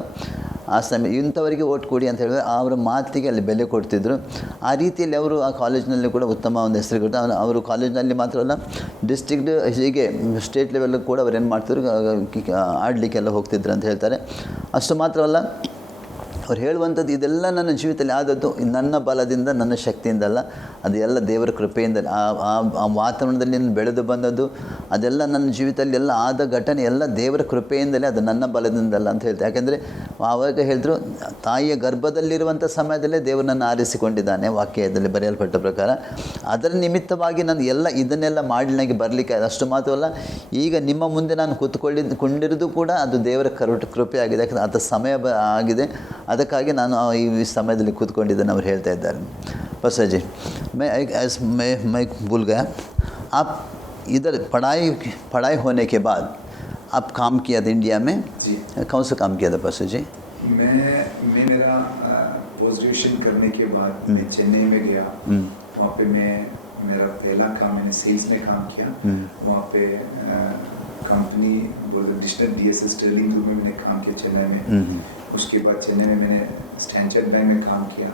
ಆ ಸಮಯ ಇಂಥವರಿಗೆ ಓಟ್ ಕೊಡಿ ಅಂತ ಹೇಳಿದ್ರೆ ಅವರ ಮಾತಿಗೆ ಅಲ್ಲಿ ಬೆಲೆ ಕೊಡ್ತಿದ್ರು. ಆ ರೀತಿಯಲ್ಲಿ ಅವರು ಆ ಕಾಲೇಜಿನಲ್ಲಿ ಕೂಡ ಉತ್ತಮ ಒಂದು ಹೆಸರು ಕೊಡ್ತಾರೆ. ಅವರು ಕಾಲೇಜಿನಲ್ಲಿ ಮಾತ್ರ ಅಲ್ಲ, ಡಿಸ್ಟ್ರಿಕ್ಟ್ ಹೀಗೆ ಸ್ಟೇಟ್ ಲೆವೆಲ್ ಕೂಡ ಅವ್ರು ಏನು ಮಾಡ್ತಿದ್ರು, ಆಡಲಿಕ್ಕೆಲ್ಲ ಹೋಗ್ತಿದ್ರು ಅಂತ ಹೇಳ್ತಾರೆ. ಅಷ್ಟು ಮಾತ್ರವಲ್ಲ, ಅವ್ರು ಹೇಳುವಂಥದ್ದು ಇದೆಲ್ಲ ನನ್ನ ಜೀವಿತದಲ್ಲಿ ಆದದ್ದು ನನ್ನ ಬಲದಿಂದ, ನನ್ನ ಶಕ್ತಿಯಿಂದಲ್ಲ, ಅದೆಲ್ಲ ದೇವರ ಕೃಪೆಯಿಂದ. ಆ ವಾತಾವರಣದಲ್ಲಿ ಬೆಳೆದು ಬಂದದ್ದು ಅದೆಲ್ಲ ನನ್ನ ಜೀವಿತದಲ್ಲಿ ಎಲ್ಲ ಆದ ಘಟನೆ ಎಲ್ಲ ದೇವರ ಕೃಪೆಯಿಂದಲೇ, ಅದು ನನ್ನ ಬಲದಿಂದಲ್ಲ ಅಂತ ಹೇಳ್ತಾರೆ. ಯಾಕೆಂದರೆ ಆವಾಗ ಹೇಳಿದ್ರು, ತಾಯಿಯ ಗರ್ಭದಲ್ಲಿರುವಂಥ ಸಮಯದಲ್ಲೇ ದೇವರು ನನ್ನ ಆರಿಸಿಕೊಂಡಿದ್ದಾನೆ, ವಾಕ್ಯದಲ್ಲಿ ಬರೆಯಲ್ಪಟ್ಟ ಪ್ರಕಾರ. ಅದರ ನಿಮಿತ್ತವಾಗಿ ನಾನು ಇದನ್ನೆಲ್ಲ ಮಾಡಿ ನನಗೆ ಬರಲಿಕ್ಕೆ ಅಷ್ಟು ಮಾತ್ರವಲ್ಲ, ಈಗ ನಿಮ್ಮ ಮುಂದೆ ನಾನು ಕೂತ್ಕೊಂಡಿರೋದು ಕೂಡ ಅದು ದೇವರ ಕೃಪೆ ಆಗಿದೆ. ಯಾಕಂದರೆ ಅದು ಸಮಯ ಆಗಿದೆ, ಅದಕ್ಕಾಗಿ ನಾನು ಈ ಸಮಯದಲ್ಲಿ ಕೂತ್ಕೊಂಡಿದ್ದೇನೆ ಅವ್ರು ಹೇಳ್ತಾ ಇದ್ದಾರೆ. बस जी, मैं भूल गया, आप इधर पढ़ाई होने के बाद आप काम किया था इंडिया में जी। कौन सा काम किया था परसों जी? मैं मेरा पोस्ट ग्रेजुएशन करने के बाद मैं चेन्नई में गया। वहाँ पे मेरा पहला काम मैंने सेल्स में काम किया। वहाँ पे company district DSS Sterling group में मैंने काम किया चेन्नई में। उसके बाद चेन्नई में मैंने स्टैंडर्ड बैंक में काम किया।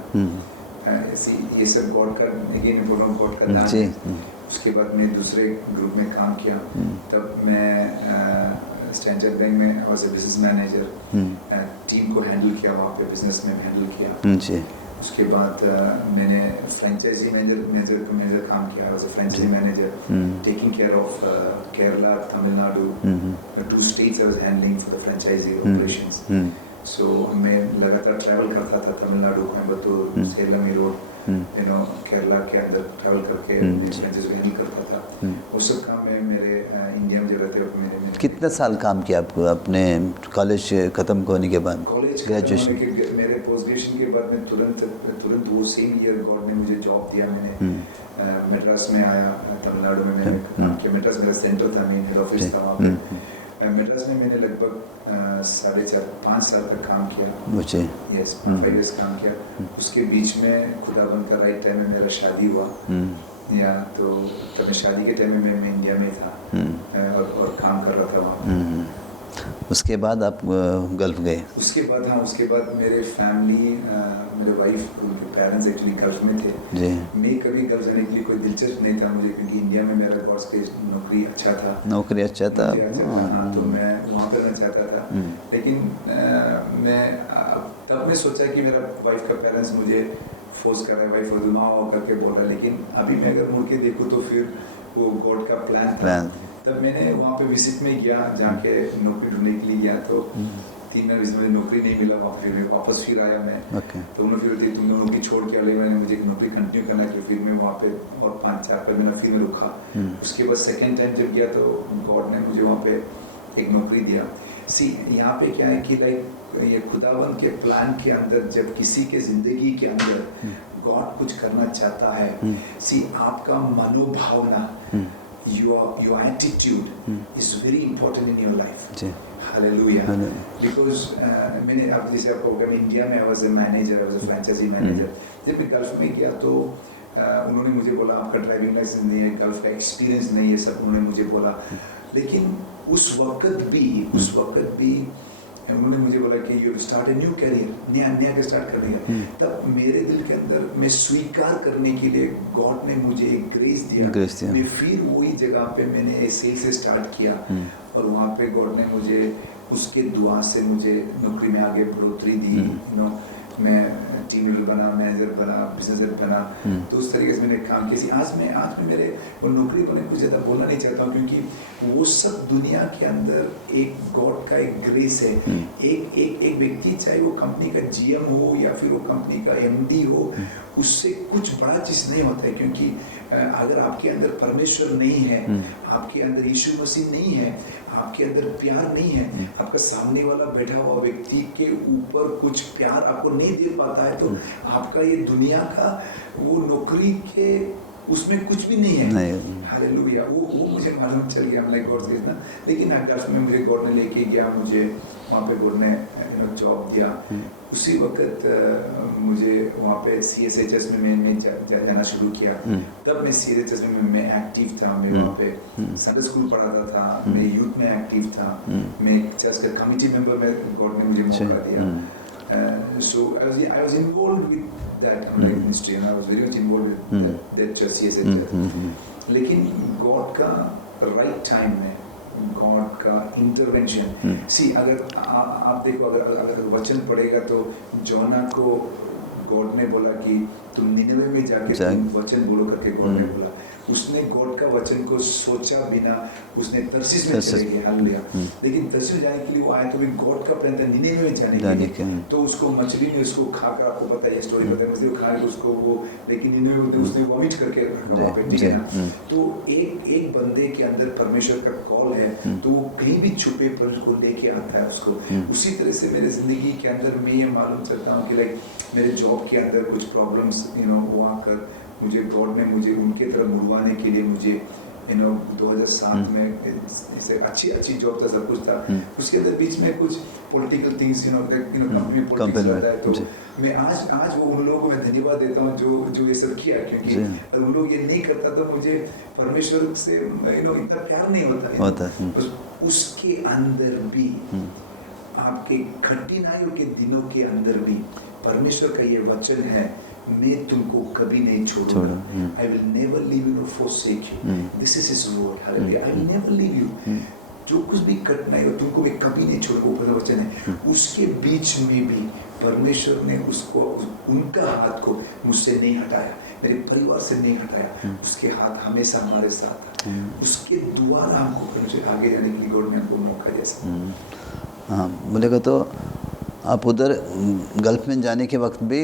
ऐसी ये सब गॉड का गॉड का दान है। उसके बाद मैं दूसरे ग्रुप में काम किया। तब मैं स्टैंडर्ड बैंक में as a business manager team को हैंडल किया, वहाँ पे बिजनेस में हैंडल किया। उसके बाद मैंने फ्रेंचाइजी मैनेजर काम किया, as a franchisee manager taking care of Kerala, Tamil Nadu, 2 states I was handling for the franchisee operations. So मैं लगातार ट्रैवल करता था, Tamil Nadu, Coimbatore, Salem, road, you know Kerala के अंदर ट्रैवल करके फ्रेंचाइज को हैंडल करता था। वो सब काम मैं मेरे इंडिया में जब रहते वक्त मेरे कितने साल काम किया आपको अपने कॉलेज ख़त्म होने के बाद? कॉलेज ग्रेजुएशन मेरे पोस्ट ग्रेजुएशन के बाद में तुरंत वो सेम ईयर गॉड ने मुझे जॉब दिया। मैंने मद्रास में आया, तमिलनाडु में मैंने काम किया। मद्रास मेरा सेंटर था, मेन हेड ऑफिस था वहाँ पे। मद्रास में मैंने लगभग 4.5 साल तक काम किया। मुझे 5 years काम किया। उसके बीच में खुदाबंद का राइट टाइम में मेरा शादी हुआ, या तो तब मैं शादी के टाइम में मैं इंडिया में था और काम कर रहा था वहाँ। उसके बाद आप गल्फ गए? उसके बाद मेरे फैमिली, मेरे वाइफ, उनके पेरेंट्स एक्चुअली गल्फ में थे जी। मैं कभी गल्फ जाने के लिए कोई दिलचस्प नहीं था मुझे, क्योंकि इंडिया में मेरा बॉस की नौकरी अच्छा था। हाँ, तो मैं वहाँ पर रहना चाहता था। लेकिन मैं तब मैं सोचा कि मेरा वाइफ का पेरेंट्स मुझे फोर्स कर रहा है, वाइफ और माँ करके बोल रहा है, लेकिन अभी मैं अगर मुड़ के देखूँ तो फिर वो गॉड का प्लान था। तब मैंने वहाँ पे विजिट में गया, जहाँ के नौकरी ढूंढने के लिए गया, तो 3 महीने मुझे नौकरी नहीं मिला। वहाँ फिर वापस फिर आया मैं। तो उन्होंने फिर तुम लोग नौकरी छोड़ के अगले मैंने मुझे नौकरी कंटिन्यू करना है, फिर मैं वहाँ पे और 5-4 महीना फिर मैं रुका। उसके बाद सेकेंड टाइम जब गया तो गॉड ने मुझे वहाँ पे एक नौकरी दिया। यहाँ पे क्या है कि लाइक ये खुदावन के प्लान के अंदर जब किसी के ज़िंदगी के अंदर गॉड कुछ करना चाहता है, आपका मनोभावना, your attitude is very important in your life. Hallelujah. Because मैंने अब जैसे आपको मैं इंडिया में I was a manager, I was a franchisee manager. जब मैं गल्फ में गया तो उन्होंने मुझे बोला आपका ड्राइविंग लाइसेंस नहीं है, गल्फ का एक्सपीरियंस नहीं है, सब उन्होंने मुझे बोला। लेकिन उस वक्त भी उन्होंने मुझे बोला कि you start a new career, नया के स्टार्ट करने का। तब मेरे दिल के अंदर मैं स्वीकार करने के लिए गॉड ने मुझे एक ग्रेस दिया। मैं फिर वही जगह पे मैंने ऐसे ही से स्टार्ट किया और वहाँ पे गॉड ने मुझे उसके दुआ से मुझे नौकरी में आगे बढ़ोतरी दी। मैं टीम लीडर बना, मैनेजर बना, बिजनेस हेड बना। तो उस तरीके से मैंने काम किया। आज मैं मेरे वो नौकरी को कुछ ज़्यादा बोलना नहीं चाहता हूँ, क्योंकि वो सब दुनिया के अंदर एक गॉड का एक ग्रेस है। एक व्यक्ति, चाहे वो कंपनी का GM हो या फिर वो कंपनी का MD हो, उससे कुछ बड़ा चीज़ नहीं होता है। क्योंकि अगर आपके अंदर परमेश्वर नहीं है, आपके अंदर यीशु मसीह नहीं है, आपके अंदर प्यार नहीं है, आपका सामने वाला बैठा हुआ व्यक्ति के ऊपर कुछ प्यार आपको नहीं दे पाता है, तो आपका ये दुनिया का वो नौकरी के उसमें कुछ भी नहीं है। हालेलुया। वो मुझे मालूम चल गया, हमने गॉड से ना। लेकिन गल्फ में मुझे गॉड ने लेके गया, मुझे वहाँ पे गॉड ने जॉब दिया। उसी वक्त मुझे वहाँ पे CSHS में मैं जाना शुरू किया। तब मैं CSHS में मैं एक्टिव था। मैं वहाँ पे संडे स्कूल पढ़ाता था, मैं यूथ में एक्टिव था, मैं चर्च का कमिटी मेंबर में गॉड ने मुझे मौका दिया। So I was involved with that ministry and I was very much involved with that church CSHS। लेकिन गॉड का राइट टाइम में गॉड का इंटरवेंशन, अगर आप देखो, अगर वचन पढ़ेगा तो जोना को गॉड ने बोला कि तुम निनवे में जाके तुम वचन बोलो करके गॉड ने बोला। उसने गॉड का वचन को सोचा बिना उसने तर्शीश में चले गए। हालेलुया। लेकिन तर्शीश जाने के लिए वो आए तो भी गॉड का प्लान था निनवे में जाने के लिए। तो उसको मछली ने उसको खाकर, आपको पता है स्टोरी, पता है मछली खाने उसको वो, लेकिन निनवे में उसने वॉमिट करके रखा वहाँ पे, ठीक है ना। तो एक बंदे के अंदर परमेश्वर का कॉल है, तो वो कहीं भी छुपे परमेश्वर को लेके आता है उसको। उसी तरह से मेरे जिंदगी के अंदर मैं ये मालूम चलता हूँ कि लाइक मेरे जॉब के अंदर कुछ प्रॉब्लम्स वो आकर मुझे गॉड ने मुझे उनके तरफ मुड़वाने के लिए मुझे 2007 में इसे अच्छी जॉब था, सब कुछ था। उसके अंदर बीच में कुछ पॉलिटिकल थिंग्स कंपनी में पॉलिटिक्स रहता है। तो मैं आज वो उन लोगों को मैं धन्यवाद देता हूँ जो ये सब किया, क्योंकि अगर उन लोग ये नहीं करता तो मुझे परमेश्वर से इतना प्यार नहीं होता। उसके अंदर भी, आपके कठिनाइयों के दिनों के अंदर भी परमेश्वर का ये वचन है, मैं तुमको कभी नहीं छोड़ूंगा। I will never leave you nor forsake you. This is His word. Hallelujah. I will never leave you. जो कुछ भी कठिनाई हो तुमको मैं कभी नहीं छोड़ूंगा, ऊपर वचन है। उसके बीच में भी परमेश्वर ने उसको, उनका हाथ को मुझसे नहीं हटाया, मेरे परिवार से नहीं हटाया। उसके हाथ हमेशा हमारे साथ था। उसके द्वारा हमको आगे जाने के लिए गॉड ने हमको मौका दिया। हाँ, बोलेगा तो आप उधर गल्फ में जाने के वक्त भी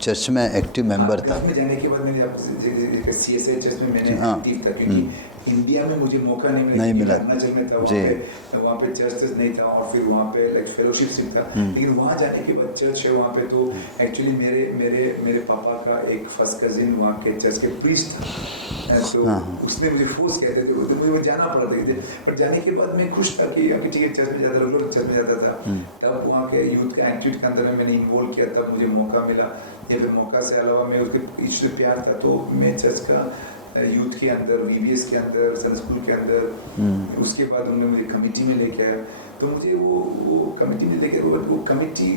चर्च में एक्टिव मेंबर था। गल्फ में जाने के बाद मैंने CSHS में मैंने एक्टिव था, क्योंकि इंडिया में मुझे मौका नहीं मिला। अरुणाचल में था, वहाँ पे चर्च नहीं था और फिर वहाँ पे लाइक फेलोशिप था। लेकिन वहाँ जाने के बाद चर्च है वहाँ पे। तो एक्चुअली मेरे पापा का एक फर्स्ट कजिन वहाँ के चर्च के प्रीस्ट था, तो उसने मुझे फोर्स किया था, तो मुझे जाना पड़ा था। पर जाने के बाद मैं खुश था कि ठीक है चर्च में जाता, लोग चर्च में जाता था। तब वहाँ के यूथ का एक्टिविटी के अंदर मैंने इन्वॉल्व किया, तब मुझे मौका मिला। या फिर मौका से अलावा मैं उसके इससे प्यार था, तो मैं चर्च का यूथ के अंदर, VBS के अंदर, सन स्कूल के अंदर, उसके बाद उन्होंने मुझे कमेटी में लेके आया। तो मुझे वो कमेटी में लेके, वो कमेटी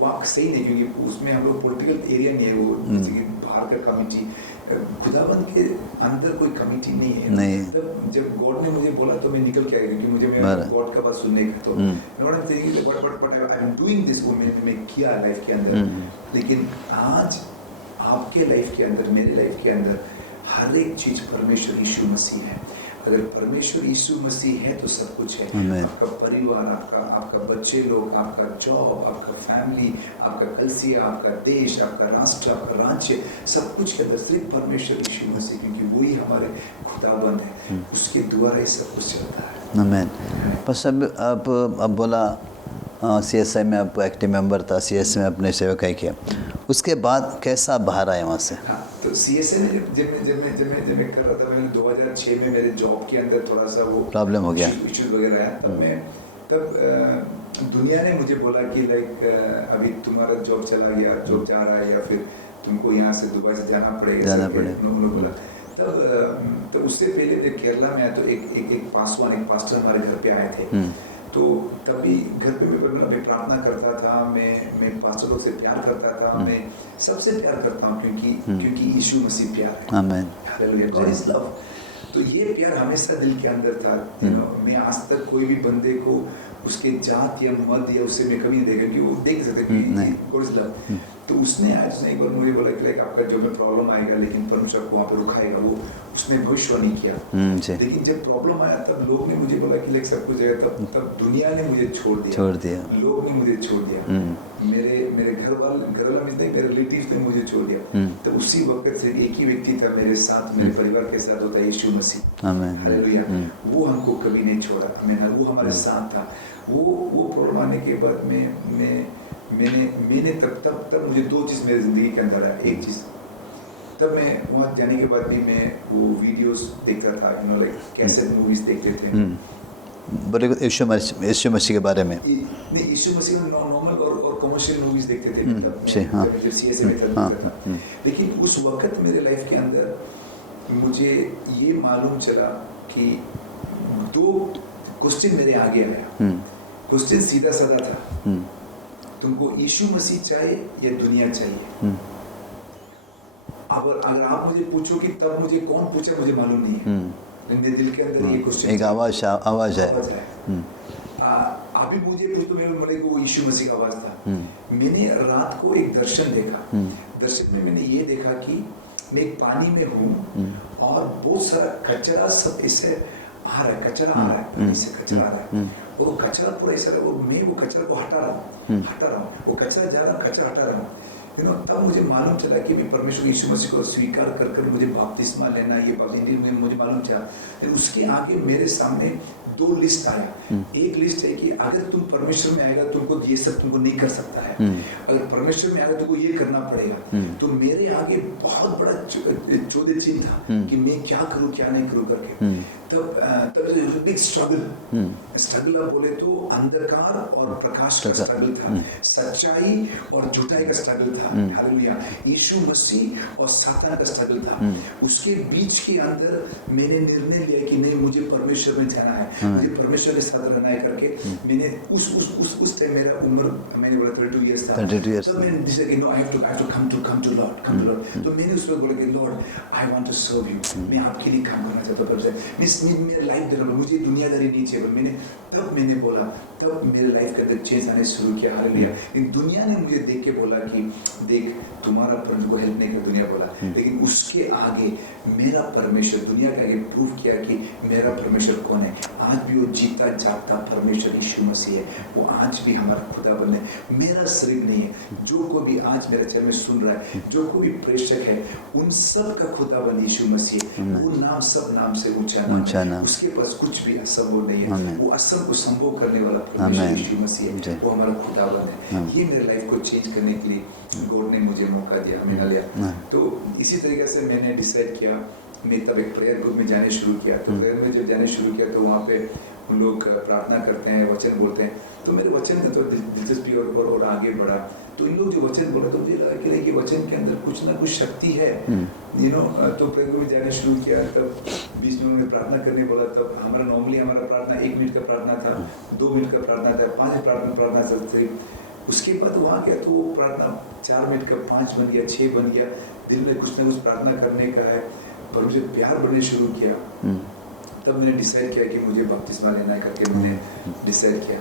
वहाँ सही नहीं, क्योंकि उसमें हम लोग पॉलिटिकल एरिया नहीं है वो, जैसे कि बाहर का कमेटी खुदाबंद के अंदर कोई कमिटी नहीं है। नहीं। तब जब गॉड ने मुझे बोला तो मैं निकल के आ गया, क्योंकि मुझे गॉड का बात सुनने का। तो आई एम डूइंग दिस, वो मैं किया लाइफ के अंदर। लेकिन आज आपके लाइफ के अंदर, मेरे लाइफ के अंदर हर एक चीज परमेश्वर यीशु मसीह है। अगर परमेश्वर यीशु मसीह है तो सब कुछ है। आपका परिवार, आपका बच्चे लोग, आपका जॉब, आपका फैमिली, आपका कलीसिया, आपका देश, आपका राष्ट्र, आपका राज्य, सब कुछ के अंदर सिर्फ परमेश्वर यीशु मसीह, क्योंकि वही हमारे खुदाबंद है। उसके द्वारा ही सब कुछ चलता है। आमीन। बस अब बोला CSI में आप एक्टिव मेंबर था, CS में अपने सेवकाई किया, उसके बाद कैसा बाहर आए वहाँ से? हाँ, तो CSI में जब मैं कर रहा था, मैंने 2006 में मेरे जॉब के अंदर थोड़ा सा वो प्रॉब्लम हो गया, इश्यूज वगैरह आया। तब दुनिया ने मुझे बोला कि लाइक अभी तुम्हारा जॉब चला गया, जॉब जा रहा है, या फिर तुमको यहाँ से दुबई से जाना पड़ेगा। बोला तब उससे पहले जब केरला में आया तो एक पास्टर हमारे घर पे आए थे। तो तभी घर पे मैं प्रार्थना करता था, मैं पास्टर लोग से प्यार करता था, मैं सबसे प्यार करता हूँ, क्योंकि यीशु मसीह प्यार है। आमीन। Hallelujah, God is love. तो ये प्यार हमेशा दिल के अंदर था। मैं आज तक कोई भी बंदे को उसके जात या मत या उससे मैं कभी नहीं देखा, कि वो देख सकते कि गॉड इज लव। तो उसने एक बार मुझे बोला कि लाइक आपका जो में प्रॉब्लम आएगा, लेकिन परमेश्वर को वहाँ पे रुकाएगा। वो उसने भविष्यवाणी किया। लेकिन जब प्रॉब्लम आया तब लोग ने मुझे बोला कि लाइक सब कुछ है, तब दुनिया ने मुझे छोड़ दिया। लोग ने मुझे छोड़ दिया। मेरे घर वाला नहीं, मेरे रिलेटिव्स ने मुझे छोड़ दिया। तो उसी वक्त से एक ही व्यक्ति था मेरे साथ, मेरे परिवार के साथ, होता है यीशु मसीह। हालेलुया। वो हमको कभी नहीं छोड़ा, वो हमारे साथ था। वो प्रॉब्लम आने के बाद मैंने तब मुझे दो चीज़ मेरी ज़िंदगी के अंदर आया। एक चीज़, तब मैं वहाँ जाने के बाद भी मैं वो वीडियोस देखता था, लाइक कैसे मूवीज देखते थे। बोले यीशु मसीह के बारे में? नहीं, यीशु मसीह में नॉर्मल और कमर्शियल मूवीज देखते थे। जब CSI में था। लेकिन उस वक्त मेरे लाइफ के अंदर मुझे ये मालूम चला कि दो क्वेश्चन मेरे आगे आया। क्वेश्चन सीधा साधा था, तुमको यीशु मसीह चाहिए या दुनिया चाहिए? अगर आप मुझे पूछो कि तब मुझे कौन पूछा, मुझे मालूम नहीं है। मेरे दिल के अंदर ये क्वेश्चन, एक आवाज है। अभी मुझे पूछ तो मेरे बोले कि वो यीशु मसीह का आवाज था। मैंने रात को एक दर्शन देखा। दर्शन में मैंने ये देखा कि मैं एक पानी में हूँ और बहुत सारा कचरा सब ऐसे आ रहा है, कचरा आ रहा है, पानी से कचरा आ रहा है, और वो कचरा पूरा ऐसा, मैं वो कचरा को हटा रहा हूँ, वो कचरा जा रहा हूँ, कचरा हटा रहा हूँ। तब मुझे मालूम चला कि मैं परमेश्वर यीशु मसीह को स्वीकार कर मुझे बपतिस्मा लेना, ये मुझे मालूम चला। लेकिन उसके आगे मेरे सामने दो लिस्ट आया। एक लिस्ट है कि अगर तुम परमेश्वर में आएगा तुमको ये सब तुमको नहीं कर सकता है, अगर परमेश्वर में आएगा तुमको ये करना पड़ेगा। तो मेरे आगे बहुत बड़ा चौदह चिन्ह था कि मैं क्या करूँ क्या नहीं करूँ करके। तब बिग स्ट्रगल आप बोले तो अंधकार और प्रकाश का स्ट्रगल था, सच्चाई और झूठाई का स्ट्रगल था। हालेलुया। यीशु मसीह और सातान का स्ट्रगल था। उसके बीच के अंदर मैंने निर्णय लिया कि नहीं, मुझे परमेश्वर में जाना है, मुझे परमेश्वर के साथ रहना है करके। मैंने उस टाइम मेरा उम्र, मैंने बोला 32 इयर्स था। तब मैंने डिसाइड कि no, I have to come to lord. तो मैंने उस वक्त बोला कि lord, I want to serve you, मैं आपके लिए काम करना चाहता हूँ। मेरा लाइफ देना, मुझे दुनियादारी नहीं चाहिए। मैंने बोला, तब मेरे लाइफ के अंदर चेंज आने शुरू किया। हालेलुया। दुनिया ने मुझे देख के बोला कि देख, तुम्हारा परमेश्वर को हेल्प नहीं कर, दुनिया बोला। लेकिन उसके आगे मेरा परमेश्वर दुनिया के आगे प्रूव किया कि मेरा परमेश्वर कौन है। आज भी वो जीता जागता परमेश्वर यीशु मसीह है। वो आज भी हमारा खुदा बने, मेरा शरीर नहीं है। जो कोई भी आज मेरे चैनल में सुन रहा है, जो कोई भी प्रेषक है, उन सब का खुदा बन यीशु मसीह। वो नाम सब नाम से ऊंचा नाम, उसके पास कुछ भी असंभव नहीं है। वो असंभव को संभव करने वाला परमेश्वर यीशु मसीह है, वो हमारा खुदा बन है। ये मेरे लाइफ को चेंज करने के लिए गॉड ने मुझे मौका दिया, हमें लिया। तो इसी तरीके से मैंने डिसाइड किया, मैं तब एक प्रेयर ग्रुप में जाने शुरू किया। तो प्रेयर में जब जाने शुरू किया तो वहाँ पे उन लोग प्रार्थना करते हैं, वचन बोलते हैं। तो मेरे वचन में तो दिलचस्पी और आगे बढ़ा। तो इन लोग जो वचन बोला तो मुझे लगा कि वचन के अंदर कुछ ना कुछ शक्ति है, तो प्रेयर ग्रुप में जाने शुरू किया। तब बीच में उन्होंने प्रार्थना करने बोला। तब हमारा प्रार्थना 1 मिनट का प्रार्थना था, 2 मिनट का प्रार्थना था, 5 प्रार्थना था। उसके बाद वहाँ गया तो वो प्रार्थना 4 मिनट का 5 बन गया, 6 बन गया, दिल में कुछ ना कुछ प्रार्थना करने का है, पर मुझे प्यार बढ़ने शुरू किया। तब मैंने डिसाइड किया कि मुझे बपतिस्मा लेना है करके मैंने डिसाइड किया।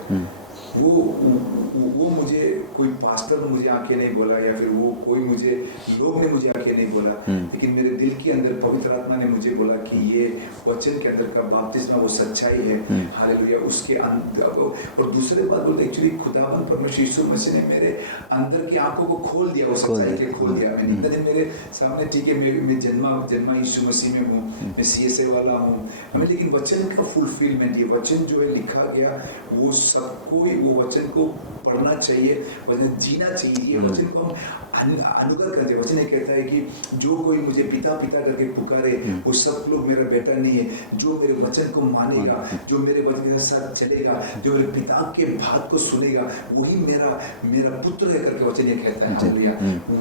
वो मुझे कोई पास्टर मुझे आके नहीं बोला या फिर वो कोई मुझे लोग ने मुझे आके नहीं बोला, लेकिन मेरे दिल के अंदर पवित्र आत्मा ने मुझे बोला कि ये वचन के अंदर का बपतिस्मा वो सच्चाई है। हालेलुया। उसके और दूसरे बात बोलते एक्चुअली खुदावन परमेश्वर यीशु मसीह ने मेरे अंदर की आंखों को खोल दिया, वो सच्चाई के खोल दिया। मैंने इतना दिन मेरे सामने ठीक है मैं जन्मा यीशु मसीह में हूँ, मैं CSA वाला हूँ, लेकिन वचन का फुलफिलमेंट, ये वचन जो है लिखा गया वो सबको वो वचन को पढ़ना चाहिए, वचन जीना चाहिए, ये वचन को हम अनुग्रह करते हैं। वचन ये कहता है कि जो कोई मुझे पिता पिता करके पुकारे वो सब लोग मेरा बेटा नहीं है, जो मेरे वचन को मानेगा, जो मेरे वचन के साथ चलेगा, जो मेरे पिता के बात को सुनेगा वही मेरा पुत्र है करके वचन ये कहता है। हालेलुया।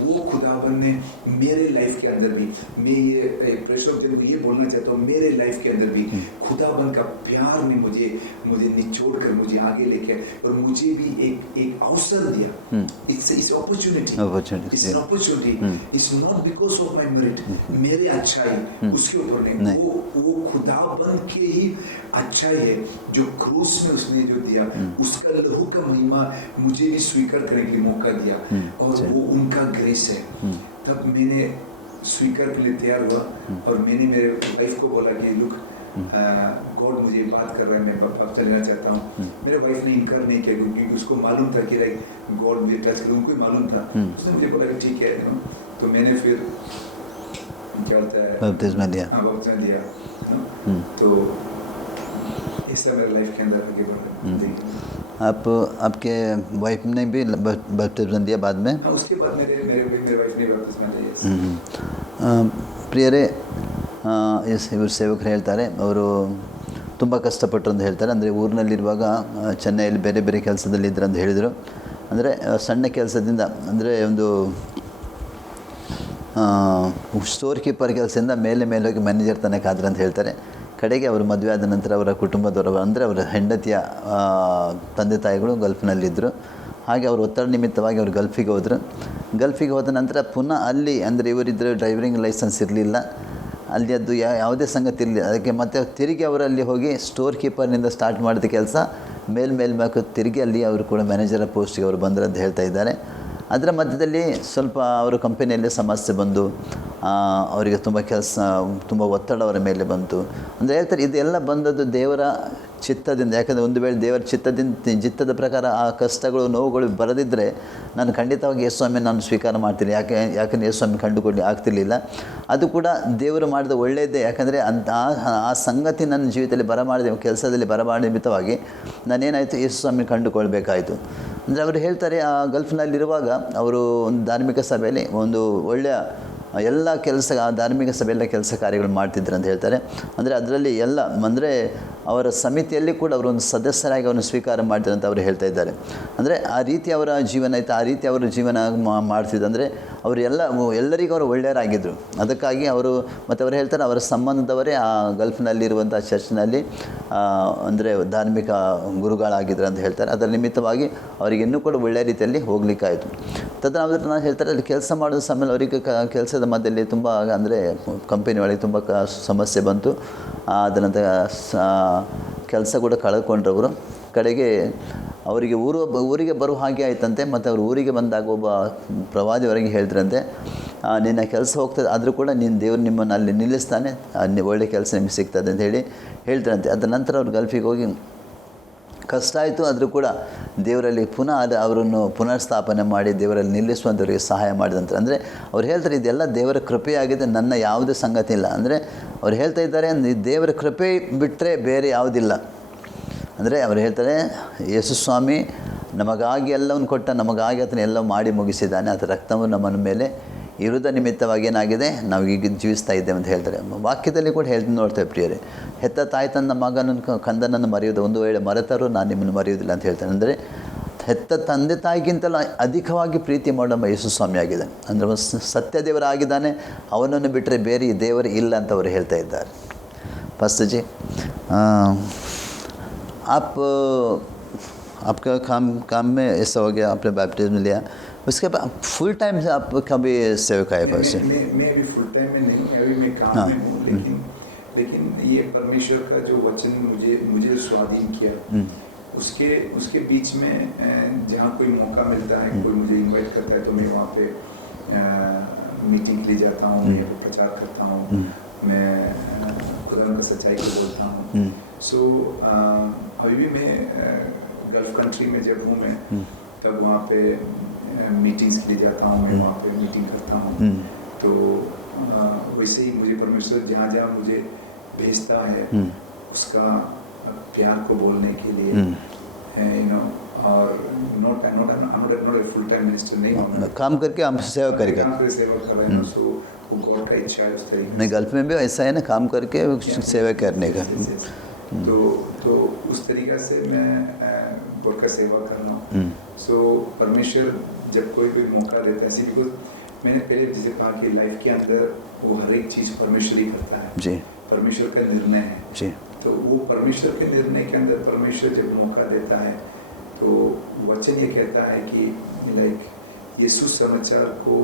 वो खुदावन ने मेरे लाइफ के अंदर भी, मैं ये प्रेषक जन को ये बोलना चाहता हूँ, मेरे लाइफ के अंदर भी खुदावन का प्यार ने मुझे निचोड़ कर मुझे आगे लेके और मुझे भी एक अवसर दिया। It's opportunity, it's an opportunity, it's not because of my merit, मेरे अच्छाई उसके ऊपर नहीं, वो खुदावन के ही अच्छाई है जो क्रूस में उसने जो दिया, उसका लहू का महिमा मुझे भी स्वीकार करने के लिए मौका दिया और वो उनका ग्रेस है। तब मैंने स्वीकार के लिए तैयार हुआ और मैंने मेरे वाइफ को बोला कि लुक गॉड मुझे बात कर रहा है, मैं वापस चलना चाहता हूँ। मेरे वाइफ ने इनकार नहीं किया क्योंकि उसको मालूम था कि लाइक गॉड मुझे टच कर, उनको ही मालूम था। उसने मुझे बोला कि ठीक है। तो मैंने फिर क्या होता है बपतिस्मा दिया। बपतिस्मा दिया। तो इससे मेरे लाइफ के अंदर आगे बढ़ा। आपके वाइफ ने भी बपतिस्मा दिया बाद में? हाँ, उसके बाद मेरे वाइफ ने बपतिस्मा लिया। ಪ್ರಿಯರೇ, ಇವರು ಸೇವಕರು ಹೇಳ್ತಾರೆ, ಅವರು ತುಂಬ ಕಷ್ಟಪಟ್ಟರು ಅಂತ ಹೇಳ್ತಾರೆ. ಅಂದರೆ ಊರಿನಲ್ಲಿರುವಾಗ ಚೆನ್ನೈಯಲ್ಲಿ ಬೇರೆ ಬೇರೆ ಕೆಲಸದಲ್ಲಿದ್ದರು ಅಂತ ಹೇಳಿದರು. ಅಂದರೆ ಸಣ್ಣ ಕೆಲಸದಿಂದ, ಅಂದರೆ ಒಂದು ಸ್ಟೋರ್ ಕೀಪರ್ ಕೆಲಸದಿಂದ ಮೇಲೆ ಹೋಗಿ ಮ್ಯಾನೇಜರ್ ತನಕ ಆದ್ರೆ ಅಂತ ಹೇಳ್ತಾರೆ. ಕಡೆಗೆ ಅವರು ಮದುವೆ ಆದ ನಂತರ ಅವರ ಕುಟುಂಬದವರು, ಅಂದರೆ ಅವರ ಹೆಂಡತಿಯ ತಂದೆ ತಾಯಿಗಳು ಗಲ್ಫ್ನಲ್ಲಿದ್ದರು. ಹಾಗೆ ಅವರು ಒತ್ತಡ ನಿಮಿತ್ತವಾಗಿ ಅವರು ಗಲ್ಫಿಗೆ ಹೋದ ನಂತರ ಪುನಃ ಅಲ್ಲಿ, ಅಂದರೆ ಇವರಿದ್ದರು ಡ್ರೈವಿಂಗ್ ಲೈಸೆನ್ಸ್ ಇರಲಿಲ್ಲ, ಅಲ್ಲಿ ಅದು ಯಾವುದೇ ಸಂಗತಿ ಇರಲಿಲ್ಲ. ಅದಕ್ಕೆ ಮತ್ತೆ ತಿರುಗಿ ಅವರಲ್ಲಿ ಹೋಗಿ ಸ್ಟೋರ್ ಕೀಪರ್ನಿಂದ ಸ್ಟಾರ್ಟ್ ಮಾಡಿದ ಕೆಲಸ ಮೇಲ್ಮೇಲ್ಬೇಕು ತಿರುಗಿ ಅಲ್ಲಿ ಅವರು ಕೂಡ ಮ್ಯಾನೇಜರ್ ಪೋಸ್ಟಿಗೆ ಅವರು ಬಂದರು ಅಂತ ಹೇಳ್ತಾ ಇದ್ದಾರೆ. ಅದರ ಮಧ್ಯದಲ್ಲಿ ಸ್ವಲ್ಪ ಅವರ ಕಂಪನಿಯಲ್ಲಿ ಸಮಸ್ಯೆ ಬಂದು ಅವರಿಗೆ ತುಂಬ ಒತ್ತಡ ಅವರ ಮೇಲೆ ಬಂತು. ಅಂದರೆ ಹೇಳ್ತಾರೆ ಇದೆಲ್ಲ ಬಂದದ್ದು ದೇವರ ಚಿತ್ತದಿಂದ. ಯಾಕಂದರೆ ಒಂದು ವೇಳೆ ದೇವರ ಚಿತ್ತದ ಪ್ರಕಾರ ಆ ಕಷ್ಟಗಳು ನೋವುಗಳು ಬರದಿದ್ದರೆ ನಾನು ಖಂಡಿತವಾಗಿ ಯೇಸುಸ್ವಾಮಿ ನಾನು ಸ್ವೀಕಾರ ಮಾಡ್ತೀನಿ. ಯಾಕಂದರೆ ಯೇಸುಸ್ವಾಮಿ ಕಂಡುಕೊಳ್ಳಿ ಆಗ್ತಿರ್ಲಿಲ್ಲ. ಅದು ಕೂಡ ದೇವರು ಮಾಡಿದ ಒಳ್ಳೆಯದೇ. ಯಾಕಂದರೆ ಆ ಸಂಗತಿ ನನ್ನ ಜೀವಿತದಲ್ಲಿ ಬರಮಾಡಿದ ಕೆಲಸದಲ್ಲಿ ಬರಮಾಡಿದ ನಿಮಿತ್ತವಾಗಿ ನಾನೇನಾಯಿತು, ಯೇಸುಸ್ವಾಮಿ ಕಂಡುಕೊಳ್ಬೇಕಾಯಿತು. ಅಂದರೆ ಅವರು ಹೇಳ್ತಾರೆ, ಆ ಗಲ್ಫ್ನಲ್ಲಿರುವಾಗ ಅವರು ಒಂದು ಧಾರ್ಮಿಕ ಸಭೆಯಲ್ಲಿ ಒಂದು ಒಳ್ಳೆಯ ಎಲ್ಲ ಧಾರ್ಮಿಕ ಸಭೆಯೆಲ್ಲ ಕೆಲಸ ಕಾರ್ಯಗಳು ಮಾಡ್ತಿದ್ರು ಅಂತ ಹೇಳ್ತಾರೆ. ಅಂದರೆ ಅದರಲ್ಲಿ ಎಲ್ಲ, ಅಂದರೆ ಅವರ ಸಮಿತಿಯಲ್ಲಿ ಕೂಡ ಅವರು ಒಂದು ಸದಸ್ಯರಾಗಿ ಅವರನ್ನು ಸ್ವೀಕಾರ ಮಾಡ್ತಾರೆ ಅಂತ ಅವರು ಹೇಳ್ತಾ ಇದ್ದಾರೆ. ಅಂದರೆ ಆ ರೀತಿ ಅವರ ಜೀವನ ಇತ್ತು, ಆ ರೀತಿ ಅವರ ಜೀವನ ಮಾಡ್ತಿದ್ರು. ಅಂದರೆ ಅವರು ಎಲ್ಲರಿಗೂ ಅವರು ಒಳ್ಳೆಯರಾಗಿದ್ದರು. ಅದಕ್ಕಾಗಿ ಅವರು, ಮತ್ತು ಅವರು ಹೇಳ್ತಾರೆ ಅವರ ಸಂಬಂಧದವರೇ ಆ ಗಲ್ಫ್ನಲ್ಲಿರುವಂಥ ಚರ್ಚ್ನಲ್ಲಿ ಅಂದರೆ ಧಾರ್ಮಿಕ ಗುರುಗಳಾಗಿದ್ರು ಅಂತ ಹೇಳ್ತಾರೆ. ಅದರ ನಿಮಿತ್ತವಾಗಿ ಅವರಿಗೆ ಇನ್ನೂ ಕೂಡ ಒಳ್ಳೆಯ ರೀತಿಯಲ್ಲಿ ಹೋಗಲಿಕ್ಕಾಯಿತು. ತದನಂತರ ನಾನು ಹೇಳ್ತಾರೆ, ಅಲ್ಲಿ ಕೆಲಸ ಮಾಡಿದ ಸಮಯ ಅವರಿಗೆ ಕೆಲಸದ ಮಧ್ಯದಲ್ಲಿ ತುಂಬ, ಅಂದರೆ ಕಂಪನಿ ಒಳಗೆ ತುಂಬ ಸಮಸ್ಯೆ ಬಂತು. ಅದನಂತರ ಕೆಲಸ ಕೂಡ ಕಳ್ಕೊಂಡ್ರವರು. ಕಡೆಗೆ ಅವರಿಗೆ ಊರಿಗೆ ಬರುವ ಹಾಗೆ ಆಯ್ತಂತೆ. ಮತ್ತು ಅವರು ಊರಿಗೆ ಬಂದಾಗ ಒಬ್ಬ ಪ್ರವಾದಿಯವರೆಗೆ ಹೇಳಿದ್ರಂತೆ, ನಿನ್ನ ಕೆಲಸ ಹೋಗ್ತದೆ ಆದರೂ ಕೂಡ ದೇವರು ನಿಮ್ಮನ್ನು ಅಲ್ಲಿ ನಿಲ್ಲಿಸ್ತಾನೆ, ಒಳ್ಳೆ ಕೆಲಸ ನಿಮಗೆ ಸಿಗ್ತದೆ ಅಂತ ಹೇಳ್ತಾರಂತೆ. ಅದರ ನಂತರ ಅವ್ರು ಗಲ್ಫಿಗೆ ಹೋಗಿ ಕಷ್ಟ ಆಯಿತು, ಆದರೂ ಕೂಡ ದೇವರಲ್ಲಿ ಪುನಃ ಅವರನ್ನು ಪುನರ್ಸ್ಥಾಪನೆ ಮಾಡಿ ದೇವರಲ್ಲಿ ನಿಲ್ಲಿಸುವಂಥವರಿಗೆ ಸಹಾಯ ಮಾಡಿದಂತೆ. ಅಂದರೆ ಅವ್ರು ಹೇಳ್ತಾರೆ ಇದೆಲ್ಲ ದೇವರ ಕೃಪೆಯಾಗಿದೆ, ನನ್ನ ಯಾವುದೇ ಸಂಗತಿ ಇಲ್ಲ. ಅಂದರೆ ಅವ್ರು ಹೇಳ್ತಾ ಇದ್ದಾರೆ, ದೇವರ ಕೃಪೆ ಬಿಟ್ಟರೆ ಬೇರೆ ಯಾವುದಿಲ್ಲ. ಅಂದರೆ ಅವ್ರು ಹೇಳ್ತಾರೆ, ಯೇಸುಸ್ವಾಮಿ ನಮಗಾಗಿ ಎಲ್ಲವನ್ನು ಕೊಟ್ಟ, ನಮಗಾಗಿ ಆತನ ಎಲ್ಲ ಮಾಡಿ ಮುಗಿಸಿದ್ದಾನೆ. ಆತ ರಕ್ತವು ನಮ್ಮನ ಮೇಲೆ ಇರುವುದ ನಿಮಿತ್ತವಾಗಿ ಏನಾಗಿದೆ, ನಾವು ಈಗ ಜೀವಿಸ್ತಾ ಇದ್ದೇವೆ ಅಂತ ಹೇಳ್ತಾರೆ. ವಾಕ್ಯದಲ್ಲಿ ಕೂಡ ನೋಡ್ತೇವೆ ಪ್ರಿಯರೇ, ಹೆತ್ತ ತಾಯಿ ತನ್ನ ಮಗನನ್ನು ಕಂದನನ್ನು ಮರೆಯುವುದು, ಒಂದು ವೇಳೆ ಮರೆತರೂ ನಾನು ನಿಮ್ಮನ್ನು ಮರೆಯುವುದಿಲ್ಲ ಅಂತ ಹೇಳ್ತಾರೆ. ಅಂದರೆ ಹೆತ್ತ ತಂದೆ ತಾಯಿಗಿಂತಲೂ ಅಧಿಕವಾಗಿ ಪ್ರೀತಿ ಮಾಡೋ ಯೇಸುಸ್ವಾಮಿ ಆಗಿದ್ದಾನೆ. ಅಂದರೆ ಸತ್ಯ ದೇವರಾಗಿದ್ದಾನೆ, ಅವನನ್ನು ಬಿಟ್ಟರೆ ಬೇರೆ ದೇವರು ಇಲ್ಲ ಅಂತ ಅವರು ಹೇಳ್ತಾ ಇದ್ದಾರೆ. पास्टर जी, आप आपका काम में ऐसा हो गया, आपने बैप्टिज्म लिया, उसके बाद फुल टाइम से आप कभी सेवक आए पास से? मैं अभी फुल टाइम में नहीं हूँ, अभी मैं काम हाँ। में हूँ, लेकिन ये परमेश्वर का जो वचन मुझे स्वाधीन किया, उसके बीच में जहाँ कोई मौका मिलता है, कोई मुझे इनवाइट करता है तो मैं वहाँ पे मीटिंग के लिए जाता हूँ, मैं प्रचार करता हूँ, मैं खुदा का सच्चाई को बोलता हूँ। सो अभी भी मैं गल्फ कंट्री में जब हूँ मैं, तब वहाँ पे मीटिंग्स के लिए जाता हूँ, मैं वहाँ पे मीटिंग करता हूँ। तो वैसे ही मुझे परमेश्वर जहाँ जहाँ मुझे भेजता है उसका प्यार को बोलने के लिए, यू नो, और not a full time minister नहीं हूँ, काम करके हम सेवा करेगा। काम करके सेवा कर रहे हैं। सो वो गॉड का इच्छा है उस तरीके नहीं, गल्फ में भी ऐसा है ना, काम करके सेवा करने का। तो उस तरीक़ा से मैं गॉड का सेवा कर रहा हूँ। सो परमेश्वर जब कोई मौका देता है, इसी बिकॉज मैंने पहले जैसे कहा कि लाइफ के अंदर वो हर एक चीज़ परमेश्वर ही करता है जी, परमेश्वर का निर्णय है जी। तो वो परमेश्वर के निर्णय के अंदर परमेश्वर जब मौका देता है तो वचन ये कहता है कि लाइक ये सुसमाचार को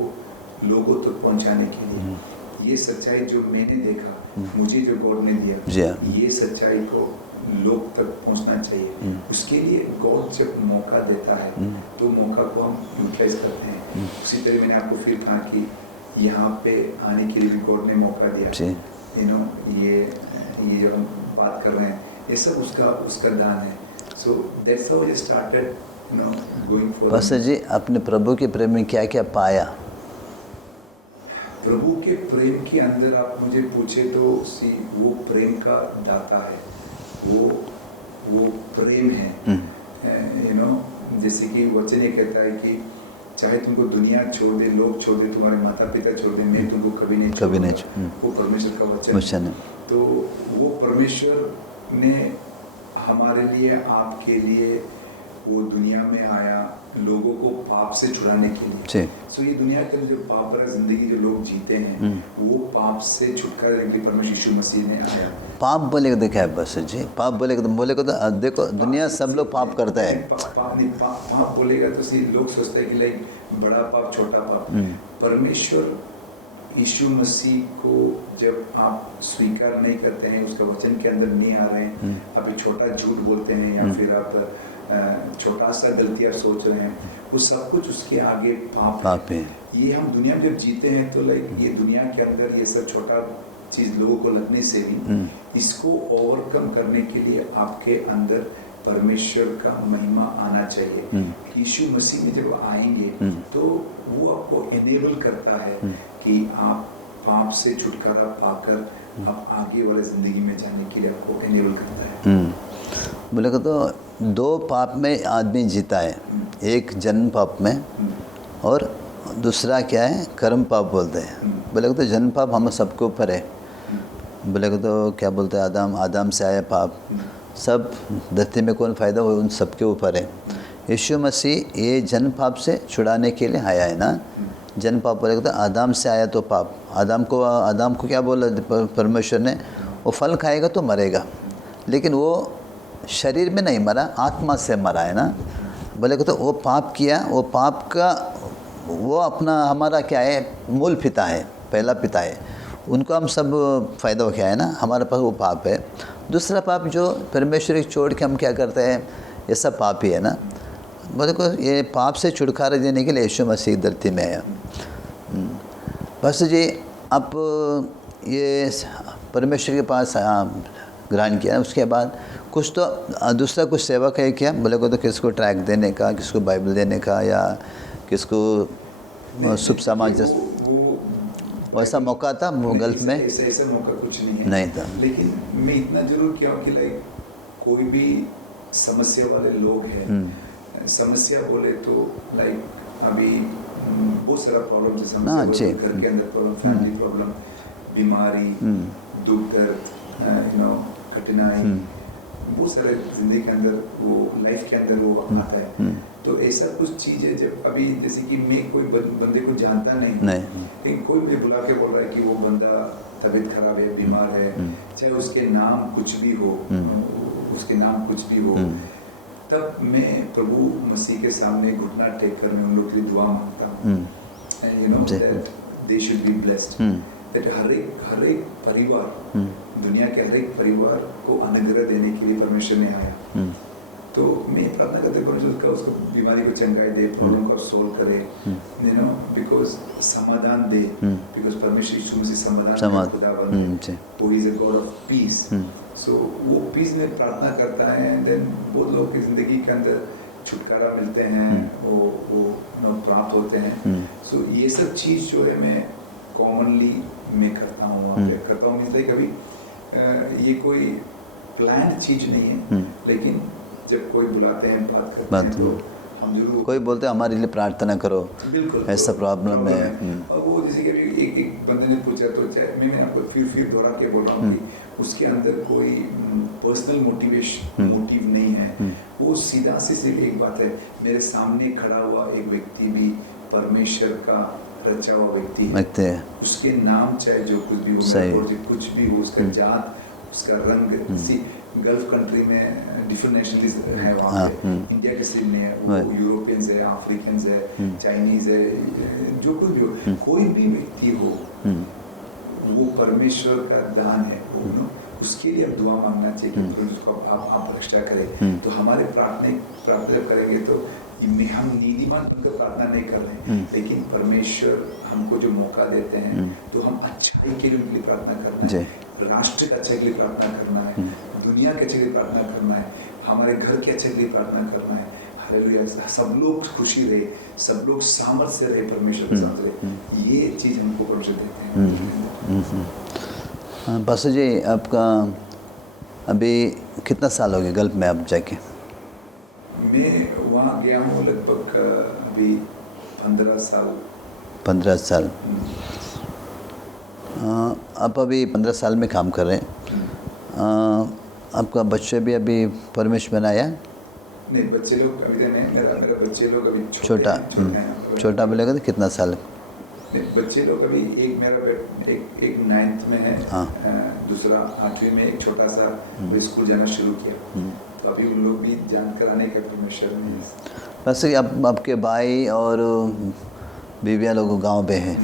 लोगों तक पहुंचाने के लिए, ये सच्चाई जो मैंने देखा, मुझे जो गॉड ने दिया, ये सच्चाई को लोग तक पहुंचना चाहिए। उसके लिए गॉड जब मौका देता है तो मौका को हम यूटिलाइज करते हैं। उसी तरह मैंने आपको फिर कहा कि यहाँ पे आने के लिए भी गॉड ने मौका दिया। यू नो, ये जो हम बात कर रहे हैं ये सब उसका दान है। So that's how I started, you know, going for. Pastor ji, आपने प्रभु के प्रेम में क्या क्या पाया? प्रभु के प्रेम के अंदर आप मुझे पूछे तो वो प्रेम का दाता है, वो प्रेम है। यू नो, जैसे कि वचन ये कहता है कि चाहे तुमको दुनिया छोड़ दे, लोग छोड़ दे, तुम्हारे माता पिता छोड़ दे, मैं तुमको कभी नहीं छोड़ूंगा। वो परमेश्वर का वचन है। तो वो परमेश्वर ने हमारे लिए, आपके लिए वो दुनिया में आया लोगों को पाप से छुड़ाने के लिए। सो ये दुनिया के जो पाप भरा जिंदगी जो लोग जीते हैं वो पाप से छुटकारा देने के लिए परमेश्वर यीशु मसीह ने आया। पाप बोले तो क्या है बस जी? पाप बोले तो देखो दुनिया सब लोग पाप करता है। पाप बोलेगा तो लोग सोचते हैं कि लाइक बड़ा पाप, छोटा पाप। परमेश्वर यीशु मसीह को जब आप स्वीकार नहीं करते हैं, उसका वचन के अंदर नहीं आ रहे हैं, आप एक छोटा झूठ बोलते हैं या फिर आप छोटा सा गलतियाँ सोच रहे हैं, वो सब कुछ उसके आगे पाप है। ये हम दुनिया में जब जीते हैं तो लाइक ये दुनिया के अंदर ये सब छोटा चीज़ लोगों को लगने से भी इसको ओवरकम करने के लिए आपके अंदर परमेश्वर का महिमा आना चाहिए। यीशु मसीह में जब आएंगे तो वो आपको एनेबल करता है कि आप पाप से छुटकारा पाकर आप आगे वाले ज़िंदगी में जाने के लिए आपको एनेबल करता है। बोले तो दो पाप में आदमी जीता है, एक जन्म पाप में और दूसरा क्या है, कर्म पाप बोलते हैं। बोले तो जन्म पाप हम सबके ऊपर है। बोले तो क्या बोलते हैं, आदम से आया पाप, सब धरती में कौन फ़ायदा हो, उन सबके ऊपर है। यीशु मसीह ये जन्म पाप से छुड़ाने के लिए आया है ना। जन्म पाप बोले तो आदम से आया तो पाप, आदम को क्या बोला परमेश्वर ने, वो फल खाएगा तो मरेगा, लेकिन वो शरीर में नहीं मरा, आत्मा से मरा है ना। बोले तो वो पाप किया, वो पाप का वो अपना हमारा क्या है, मूल पिता है, पहला पिता है, उनको हम सब फ़ायदा हो गया है ना। हमारे पास वो पाप है। दूसरा पाप जो परमेश्वर को छोड़ के हम क्या करते हैं, ये सब पाप ही है ना। बोले को ये पाप से छुटकारा देने के लिए यीशु मसीह धरती में है। बस जी, आप ये परमेश्वर के पास ग्रहण किया, उसके बाद कुछ तो दूसरा कुछ सेवा है क्या? बोले को तो किसको ट्रैक देने का, किसको बाइबल देने का, या किसको शुभ समाज, वैसा मौका था गल्फ में? ऐसा मौका कुछ नहीं था। लेकिन मैं इतना जरूर किया कि लाइक कोई भी समस्या वाले लोग हैं, समस्या बोले तो लाइक अभी बहुत सारा प्रॉब्लम है, समस्या घर के अंदर प्रॉब्लम, फैमिली प्रॉब्लम, बीमारी, दुख दर्द, यू नो, कठिनाई, बहुत सारे जिंदगी के अंदर वो लाइफ के अंदर वो आता है। तो ऐसा कुछ चीज़ है जब अभी जैसे कि मैं कोई बंदे को जानता नहीं, लेकिन कोई मुझे बुला के बोल रहा है कि वो बंदा तबीयत खराब है, बीमार है, चाहे उसके नाम कुछ भी हो, तब मैं प्रभु मसीह के सामने घुटना टेक कर मैं उन लोग के लिए दुआ मांगता हूँ and you know that they should be blessed, that हर एक परिवार दुनिया के हर एक परिवार को अनुग्रह देने के लिए परमेश्वर ने आया। तो मैं प्रार्थना करते परमेश्वर का उसको बीमारी को चंगाई दे, प्रॉब्लम को सोल्व करे, यू नो, बिकॉज समाधान दे, बिकॉज परमेश्वर यीशु मसीह समाधान का खुदावंद है, वो is a God of peace. So वो पीस में प्रार्थना करता है एंड देन बहुत लोग की जिंदगी के अंदर छुटकारा मिलते हैं, वो प्राप्त होते हैं। सो ये सब चीज़ जो है मैं कॉमनली मैं करता हूँ, वहाँ पे करता हूँ। इसलिए कभी ये कोई प्लान चीज़ नहीं है, लेकिन जब कोई बुलाते हैं बात करते हैं तो हम जरूर, कोई बोलते हैं हमारे लिए प्रार्थना करो, बिल्कुल ऐसा प्रॉब्लम है। और वो जैसे कि एक बंदे ने पूछा तो मैं आपको फिर दोहरा के बोल रहा हूँ कि उसके अंदर कोई पर्सनल मोटिव नहीं है, वो सीधा से सिर्फ एक बात है, मेरे सामने खड़ा हुआ एक व्यक्ति भी परमेश्वर का रचा हुआ व्यक्ति है, उसके नाम चाहे जो कुछ भी हो, कुछ भी हो, उसका जात, उसका रंग, गल्फ कंट्री में डिफरेंट नेशनलिस्ट है वहाँ पे, इंडिया के सिर्फ नहीं है, वो यूरोपियंस है, अफ्रीकन है, चाइनीज है, जो कुछ भी हो, कोई भी व्यक्ति हो, वो परमेश्वर का दान है, वो उसके लिए अब दुआ मांगना चाहिए कि उसको आप रक्षा करें। तो हमारे प्रार्थना जब करेंगे तो हम नीतिमान बनकर प्रार्थना नहीं कर रहे हैं, लेकिन परमेश्वर हमको जो मौका देते हैं तो हम अच्छाई के लिए उनके लिए प्रार्थना करना है, राष्ट्र के अच्छे के लिए प्रार्थना करना है, दुनिया के अच्छे के लिए प्रार्थना करना है, हमारे घर के अच्छे के लिए प्रार्थना करना है। हालेलुया, सब लोग खुशी रहे, सब लोग सामर्थ्य से रहे, परमेश्वर के साथ रहे, ये चीज़ हमको परमेश्वर देते हैं। पास्टर जी, आपका अभी कितना साल हो गया गल्फ में आप जाके? मैं वहाँ गया हूँ लगभग अभी 15 साल। 15 साल। आप अभी 15 साल में काम कर रहे हैं। आपका बच्चे भी अभी परमेश्वर बनाया? नहीं, बच्चे लोग अभी नहीं, मेरा बच्चे लोग अभी छोटा बोलेगा तो कितना साल? बच्चे लोग अभी एक मेरा एक 9th में है, दूसरा 8वीं में, एक छोटा सा स्कूल जाना शुरू किया, तो अभी उन लोग भी जानकर आने का परमेश्वर में। वैसे आपके भाई और बीविया लोग गांव पे हैं,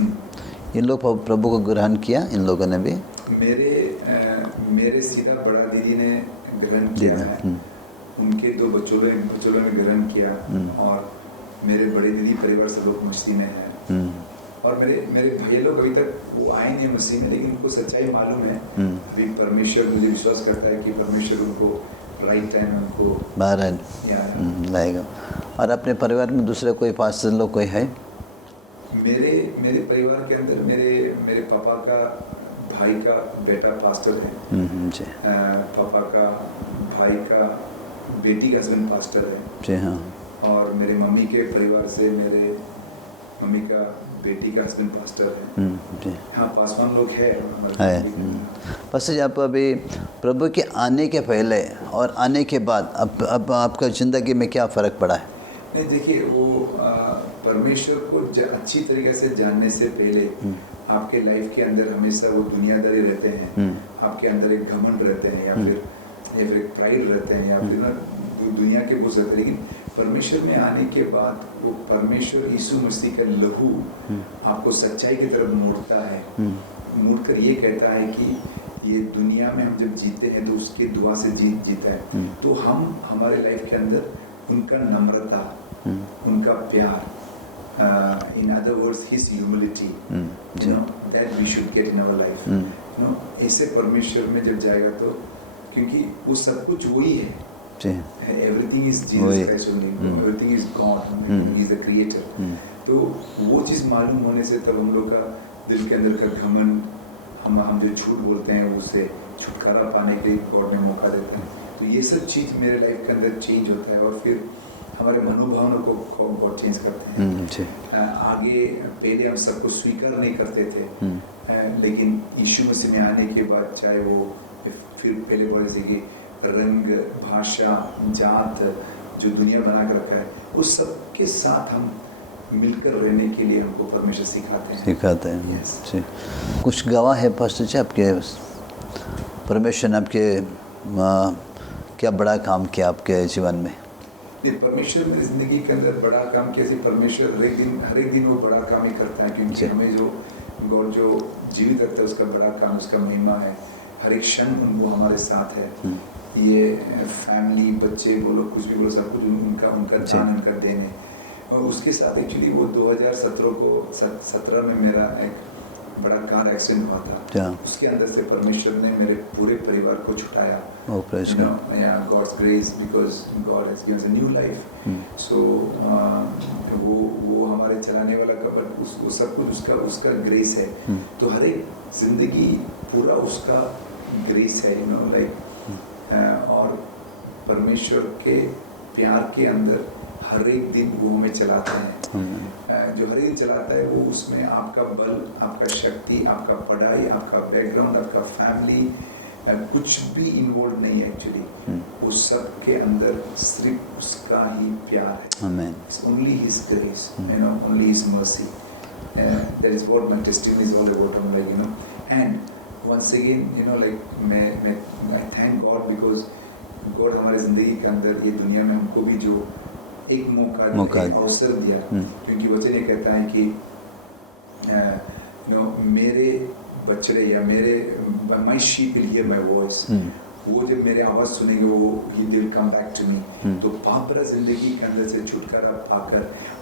इन लोग प्रभु को ग्रहण किया? इन लोगों ने भी? मेरे सीधा बड़ा दीदी ने ग्रहण किया है, उनके 2 बच्चों ने ग्रहण किया, और मेरे बड़े दीदी परिवार सब लोग मसीह में है, और मेरे भैया लोग अभी तक वो आए नहीं मसीह में, लेकिन उनको सच्चाई मालूम है। अभी परमेश्वर, मुझे विश्वास करता है कि परमेश्वर उनको राइट टाइम उनको बाहर लाएगा। और अपने परिवार में दूसरे कोई पास्टर लोग कोई है? मेरे परिवार के अंदर मेरे पापा का भाई का बेटा पास्टर है, पापा का भाई का बेटी का हस्बैंड पास्टर है जी हाँ, और मेरे मम्मी के परिवार से मेरे मम्मी का बेटी का हस्बैंड पास्टर है। हाँ, पासवान लोग है। पास्टर, आप अभी प्रभु के आने के पहले और आने के बाद अब आपका ज़िंदगी में क्या फ़र्क पड़ा है? नहीं, देखिए, वो परमेश्वर को अच्छी तरीके से जानने से पहले आपके लाइफ के अंदर हमेशा वो दुनियादारी रहते हैं, आपके अंदर एक घमंड रहते हैं, या फिर एक प्राइड रहते हैं, या फिर ना दुनिया के बोझ रहते हैं। लेकिन परमेश्वर में आने के बाद वो परमेश्वर यीशु मसीह का लहू आपको सच्चाई की तरफ मोड़ता है, मोड़कर ये कहता है कि ये दुनिया में हम जब जीते हैं तो उसकी दुआ से जीता है। तो हम हमारे लाइफ के अंदर उनका नम्रता, उनका प्यार, in other words his humility, you know, that we should get in our life, you know, ऐसे परमेश्वर में जब जाएगा तो, क्योंकि वो सब कुछ वही है, everything is Jesus Christ only, everything is God, he is the creator। तो वो चीज़ मालूम होने से तब हम लोग का दिल के अंदर का घमंड, हम जो झूठ बोलते हैं उससे छुटकारा पाने के लिए गॉड ने मौका देते हैं। तो ये सब चीज़ मेरे लाइफ के अंदर चेंज होता है, और फिर हमारे मनोभावों को बहुत चेंज करते हैं। आगे पहले हम सबको स्वीकार नहीं करते थे, लेकिन यीशु मसीह में आने के बाद, चाहे वो फिर पहले बोले थे कि रंग, भाषा, जात जो दुनिया बना कर रखा है, उस सब के साथ हम मिलकर रहने के लिए हमको परमेश्वर सिखाते हैं। जी, कुछ गवाह है पास्टर जी आपके, परमेश्वर ने आपके क्या बड़ा काम किया आपके जीवन में? ये परमेश्वर मेरी ज़िंदगी के अंदर बड़ा काम किया। जैसे परमेश्वर हर एक दिन वो बड़ा काम ही करता है, क्योंकि जी। हमें जो गॉड जो जीवित रखता है उसका बड़ा काम, उसका महिमा है। हर एक क्षण वो हमारे साथ है। ये फैमिली, बच्चे बोलो, कुछ भी बोलो, सब कुछ उनका जी। दान, उनका देन है। और उसके साथ एक्चुअली वो 2017 में मेरा एक बड़ा कार एक्सीडेंट हुआ था। क्या? उसके अंदर से परमेश्वर ने मेरे पूरे परिवार को छुटाया। Oh, praise You know, yeah, God's grace, because God has given us a new life. So वो हमारे चलाने वाला का, बट वो सब कुछ उसका ग्रेस है। तो हर एक जिंदगी पूरा उसका ग्रेस है, यू नो, लाइक। और परमेश्वर के प्यार के अंदर हर एक दिन वो हमें चलाते हैं। जो हर एक दिन चलाता है वो उसमें आपका बल, आपका शक्ति, आपका पढ़ाई, आपका बैकग्राउंड, आपका फैमिली, कुछ भी इन्वॉल्व नहीं है एक्चुअली। वो सब के अंदर सिर्फ उसका ही प्यार है। Amen. It's only His grace, you know, only His mercy. That is what my testimony is all about. I'm like, you know, and once again, you know, like I thank God because God हमारे ज़िंदगी के अंदर, ये दुनिया में हमको भी जो एक मौका एक अवसर दिया। क्योंकि वचन ये कहता है कि you know, मेरे बछड़े या मेरे my sheep will hear my voice. वो जब मेरे आवाज़ सुनेंगे वो he will come back to me. तो पाप भरा जिंदगी के अंदर से छुटकारा पाकर,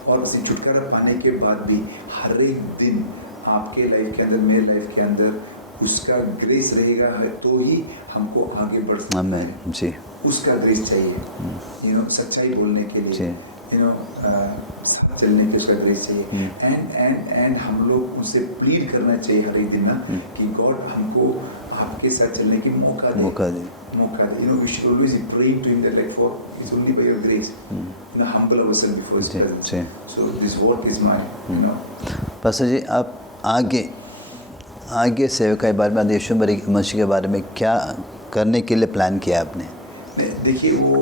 और उसी छुटकारा पाने के बाद भी हर एक दिन आपके लाइफ के अंदर, मेरे लाइफ के अंदर उसका ग्रेस रहेगा, है तो ही हमको आगे बढ़ सकते हैं। Amen. जी। उसका ग्रेस चाहिए, यू नो, सच्चाई बोलने के लिए, यू नो, साथ चलने पे उसका ग्रेस चाहिए। एंड हम लोग उनसे प्लीड करना चाहिए हर एक दिन ना, कि गॉड हमको आपके साथ चलने की मौका दे। You know, we should always pray to him that like for it's only by your grace, you know, humble ourselves before his presence. So this work is my, you know. Pastor ji, आप आगे सेवकाई के बारे में, यीशु मसीह के बारे में क्या करने के लिए प्लान किया आपने? देखिए, वो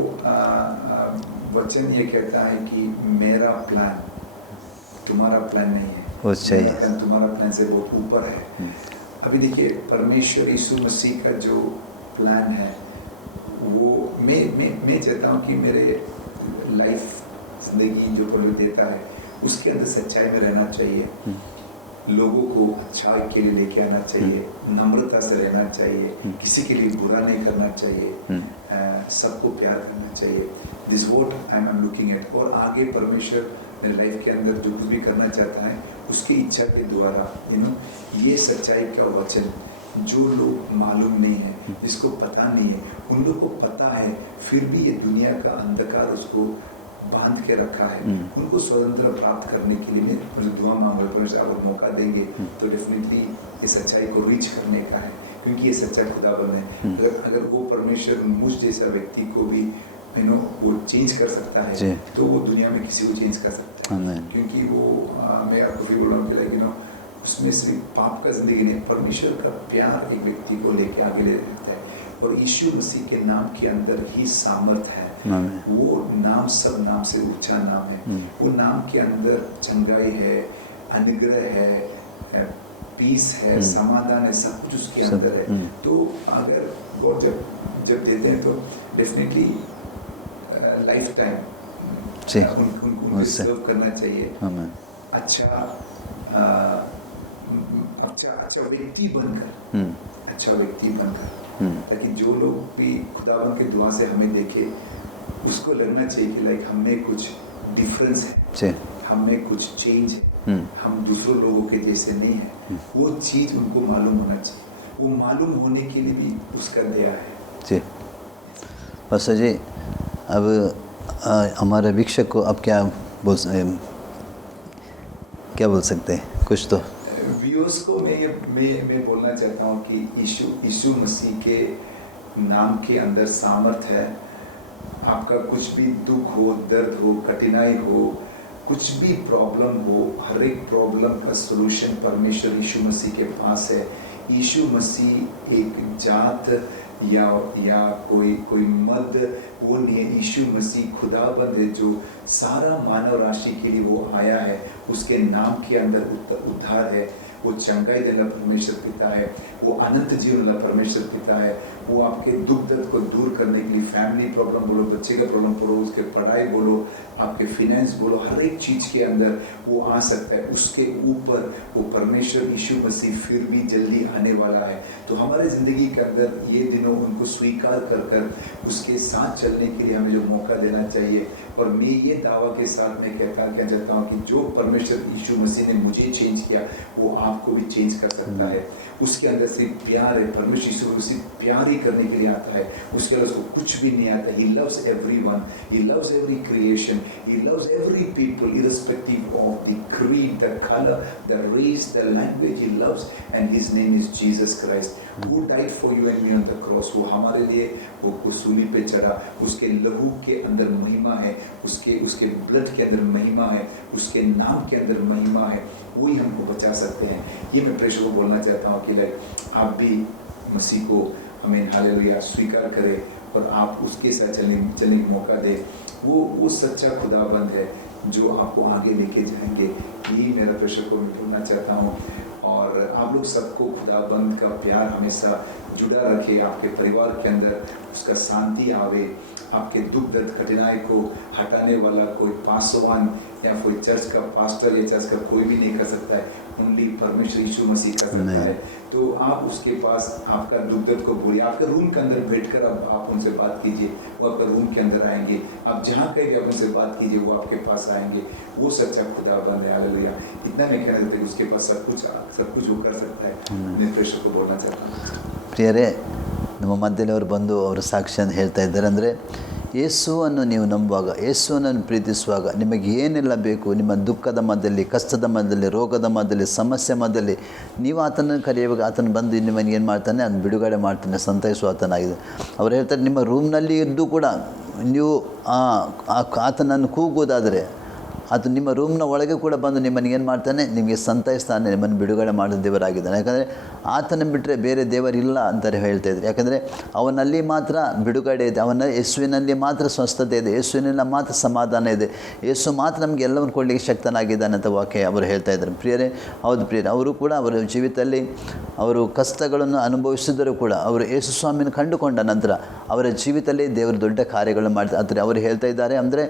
वचन ये कहता है कि मेरा प्लान तुम्हारा प्लान नहीं है, वो चाहिए, मेरा प्लान तुम्हारा प्लान से बहुत ऊपर है। अभी देखिए, परमेश्वर यीशु मसीह का जो प्लान है वो मैं चाहता हूँ कि मेरे लाइफ ज़िंदगी जो परमेश्वर देता है उसके अंदर सच्चाई में रहना चाहिए, लोगों को अच्छा के लिए लेके आना चाहिए, नम्रता से रहना चाहिए, किसी के लिए बुरा नहीं करना चाहिए, सबको प्यार करना चाहिए। This what I am looking at. और आगे परमेश्वर मेरे लाइफ के अंदर जो कुछ भी करना चाहता है उसकी इच्छा के द्वारा, यू नो, ये सच्चाई का वचन जो लोग मालूम नहीं है, जिसको पता नहीं है, उन लोग को पता है, फिर भी ये दुनिया का अंधकार उसको बांध के रखा है, उनको स्वतंत्र प्राप्त करने के लिए मैं दुआ मांग रहा हूँ। अगर मौका देंगे तो डेफिनेटली ये सच्चाई को रीच करने का है, क्योंकि ये सच्चा खुदाबंद है। अगर वो परमेश्वर मुझ जैसा व्यक्ति को भी, यू नो, वो चेंज कर सकता है, तो वो दुनिया में किसी को चेंज कर सकता है। क्योंकि वो मैं आपको भी बोल रहा हूँ कि लाइक, यू नो, उसमें सिर्फ पाप का जिंदगी नहीं, परमेश्वर का प्यार एक व्यक्ति को लेके आगे ले सकता है। और यीशु मसीह के नाम के अंदर ही सामर्थ है। वो नाम सब नाम से ऊंचा नाम है। वो नाम के अंदर चंगाई है, अनुग्रह है, पीस है, समाधान है, सब कुछ उसके अंदर है। तो अगर वो जब देते हैं तो डेफिनेटली लाइफ टाइम उनको सर्व करना चाहिए। अच्छा व्यक्ति बनकर, ताकि जो लोग भी खुदावन के दुआ से हमें देखे, उसको लगना चाहिए कि लाइक हमें कुछ डिफरेंस है, हमें कुछ चेंज है, हम दूसरों लोगों के जैसे नहीं है। वो चीज़ उनको मालूम होना चाहिए। वो मालूम होने के लिए भी उसका दया है। जी पास्टर जी, अब हमारे वीक्षक को अब क्या बोल सकते हैं? कुछ तो व्यूअर्स को मैं बोलना चाहता हूँ कि यीशु मसीह के नाम के अंदर सामर्थ है। आपका कुछ भी दुख हो, दर्द हो, कठिनाई हो, कुछ भी प्रॉब्लम हो, हर एक प्रॉब्लम का सलूशन परमेश्वर यीशु मसीह के पास है। यीशु मसीह एक जात या कोई मद वो नहीं है। यीशु मसीह खुदाबंद है जो सारा मानव राशि के लिए वो आया है। उसके नाम के अंदर उद्धार है। वो चंगाई देना परमेश्वर पिता है, वो अनंत जीवन वाला परमेश्वर पिता है। वो आपके दुख दर्द को दूर करने के लिए, फैमिली प्रॉब्लम बोलो, बच्चे का प्रॉब्लम बोलो, उसके पढ़ाई बोलो, आपके फिनेंस बोलो, हर एक चीज़ के अंदर वो आ सकता है। उसके ऊपर वो परमेश्वर यीशु मसीह फिर भी जल्दी आने वाला है। तो हमारे ज़िंदगी के अंदर ये दिनों उनको स्वीकार कर कर उसके साथ चलने के लिए हमें जो मौका देना चाहिए। और मैं ये दावा के साथ मैं कहना चाहता हूँ कि जो परमेश्वर यीशु मसीह ने मुझे चेंज किया वो आपको भी चेंज कर सकता है। उसके अंदर सिर्फ प्यार है, परमेश्वर यीशु मसीह प्यार ही करने के लिए आता है, उसके अलावा उसको कुछ भी नहीं आता। He loves everyone, he loves every creation, he loves every people irrespective of the creed, the color, the race, the language. He loves, and his name is Jesus Christ, who died for you and me on the cross. वो हमारे लिए वो सूली पे चढ़ा, उसके लहू के अंदर महिमा है, उसके ब्लड के अंदर महिमा है, उसके नाम के अंदर महिमा है, वही हमको बचा सकते हैं। ये मैं प्रेषक को बोलना चाहता हूँ कि आप भी मसीह को हमें हालेलुया स्वीकार करें और आप उसके साथ चलने का मौका दें। वो सच्चा खुदाबंद है जो आपको आगे लेके जाएंगे। यही मेरा प्रेषक को मैं बोलना चाहता हूँ। और आप लोग सबको खुदाबंद का प्यार हमेशा जुड़ा रखे आपके परिवार के अंदर, उसका शांति आवे। आपके दुख दर्द कठिनाई को हटाने वाला कोई पासवान या कोई चर्च का पास्टर या चर्च का कोई भी नहीं कर सकता है, ओनली परमेश्वर यीशु मसीह कर सकता है। तो आप उसके पास आपका दुख दर्द को बोलिए, आपके रूम के अंदर बैठकर आप उनसे बात कीजिए, वो आपका रूम के अंदर आएंगे। आप जहाँ कहीं भी आप उनसे बात कीजिए, वो आपके पास आएंगे। वो सच्चा खुदाबंद है। हालेलुया। इतना मैं कहना चाहता हूँ उसके पास सब कुछ वो कर सकता है। मैं प्रेषक को बोलना चाहता हूँ। ಪ್ರಿಯರೇ, ನಮ್ಮ ಮಧ್ಯದಲ್ಲಿ ಅವರು ಬಂದು ಅವರ ಸಾಕ್ಷಿಯನ್ನು ಹೇಳ್ತಾ ಇದ್ದಾರೆ. ಅಂದರೆ ಯೇಸುವನ್ನು ನೀವು ನಂಬುವಾಗ, ಯೇಸುವನ್ನು ಪ್ರೀತಿಸುವಾಗ ನಿಮಗೆ ಏನೆಲ್ಲ ಬೇಕು, ನಿಮ್ಮ ದುಃಖದ ಮಧ್ಯದಲ್ಲಿ, ಕಷ್ಟದ ಮಧ್ಯದಲ್ಲಿ, ರೋಗದ ಮಧ್ಯದಲ್ಲಿ, ಸಮಸ್ಯೆ ಮಧ್ಯದಲ್ಲಿ ನೀವು ಆತನನ್ನು ಕರೆಯುವಾಗ ಆತನು ಬಂದು ನಿಮ್ಮನ್ನು ಏನು ಮಾಡ್ತಾನೆ, ಅದನ್ನು ಬಿಡುಗಡೆ ಮಾಡ್ತಾನೆ, ಸಂತೈಸುವ ಆತನಾಗಿದೆ. ಅವ್ರು ಹೇಳ್ತಾರೆ, ನಿಮ್ಮ ರೂಮ್ನಲ್ಲಿ ಇದ್ದು ಕೂಡ ನೀವು ಆತನನ್ನು ಕೂಗುವುದಾದರೆ ಅದು ನಿಮ್ಮ ರೂಮ್ನ ಒಳಗೆ ಕೂಡ ಬಂದು ನಿಮ್ಮನ್ನು ಏನು ಮಾಡ್ತಾನೆ, ನಿಮಗೆ ಸಂತೈಸ್ತಾನೆ, ನಿಮ್ಮನ್ನು ಬಿಡುಗಡೆ ಮಾಡಿದ ದೇವರಾಗಿದ್ದಾನೆ. ಯಾಕಂದರೆ ಆತನ ಬಿಟ್ಟರೆ ಬೇರೆ ದೇವರಿಲ್ಲ ಅಂತಾರೆ ಹೇಳ್ತಾಯಿದ್ರು. ಯಾಕಂದರೆ ಅವನಲ್ಲಿ ಮಾತ್ರ ಬಿಡುಗಡೆ ಇದೆ, ಅವನ ಯೇಸುವಿನಲ್ಲಿ ಮಾತ್ರ ಸ್ವಸ್ಥತೆ ಇದೆ, ಯೇಸುವಿನಲ್ಲಿ ಮಾತ್ರ ಸಮಾಧಾನ ಇದೆ, ಯೇಸು ಮಾತ್ರ ನಮಗೆ ಎಲ್ಲವನ್ನು ಕೊಡಲಿಕ್ಕೆ ಶಕ್ತನಾಗಿದ್ದಾನೆ ಅಂತ ವಾಕ್ಯ ಅವರು ಹೇಳ್ತಾ ಇದ್ದಾರೆ. ಪ್ರಿಯರೇ, ಹೌದು ಪ್ರಿಯರೇ, ಅವರು ಕೂಡ ಅವರ ಜೀವಿತದಲ್ಲಿ ಅವರು ಕಷ್ಟಗಳನ್ನು ಅನುಭವಿಸಿದರೂ ಕೂಡ ಅವರು ಯೇಸು ಸ್ವಾಮಿನ ಕಂಡುಕೊಂಡ ನಂತರ ಅವರ ಜೀವಿತದಲ್ಲಿ ದೇವರು ದೊಡ್ಡ ಕಾರ್ಯಗಳನ್ನು ಮಾಡ್ತಾರೆ. ಆದರೆ ಅವರು ಹೇಳ್ತಾ ಇದ್ದಾರೆ, ಅಂದರೆ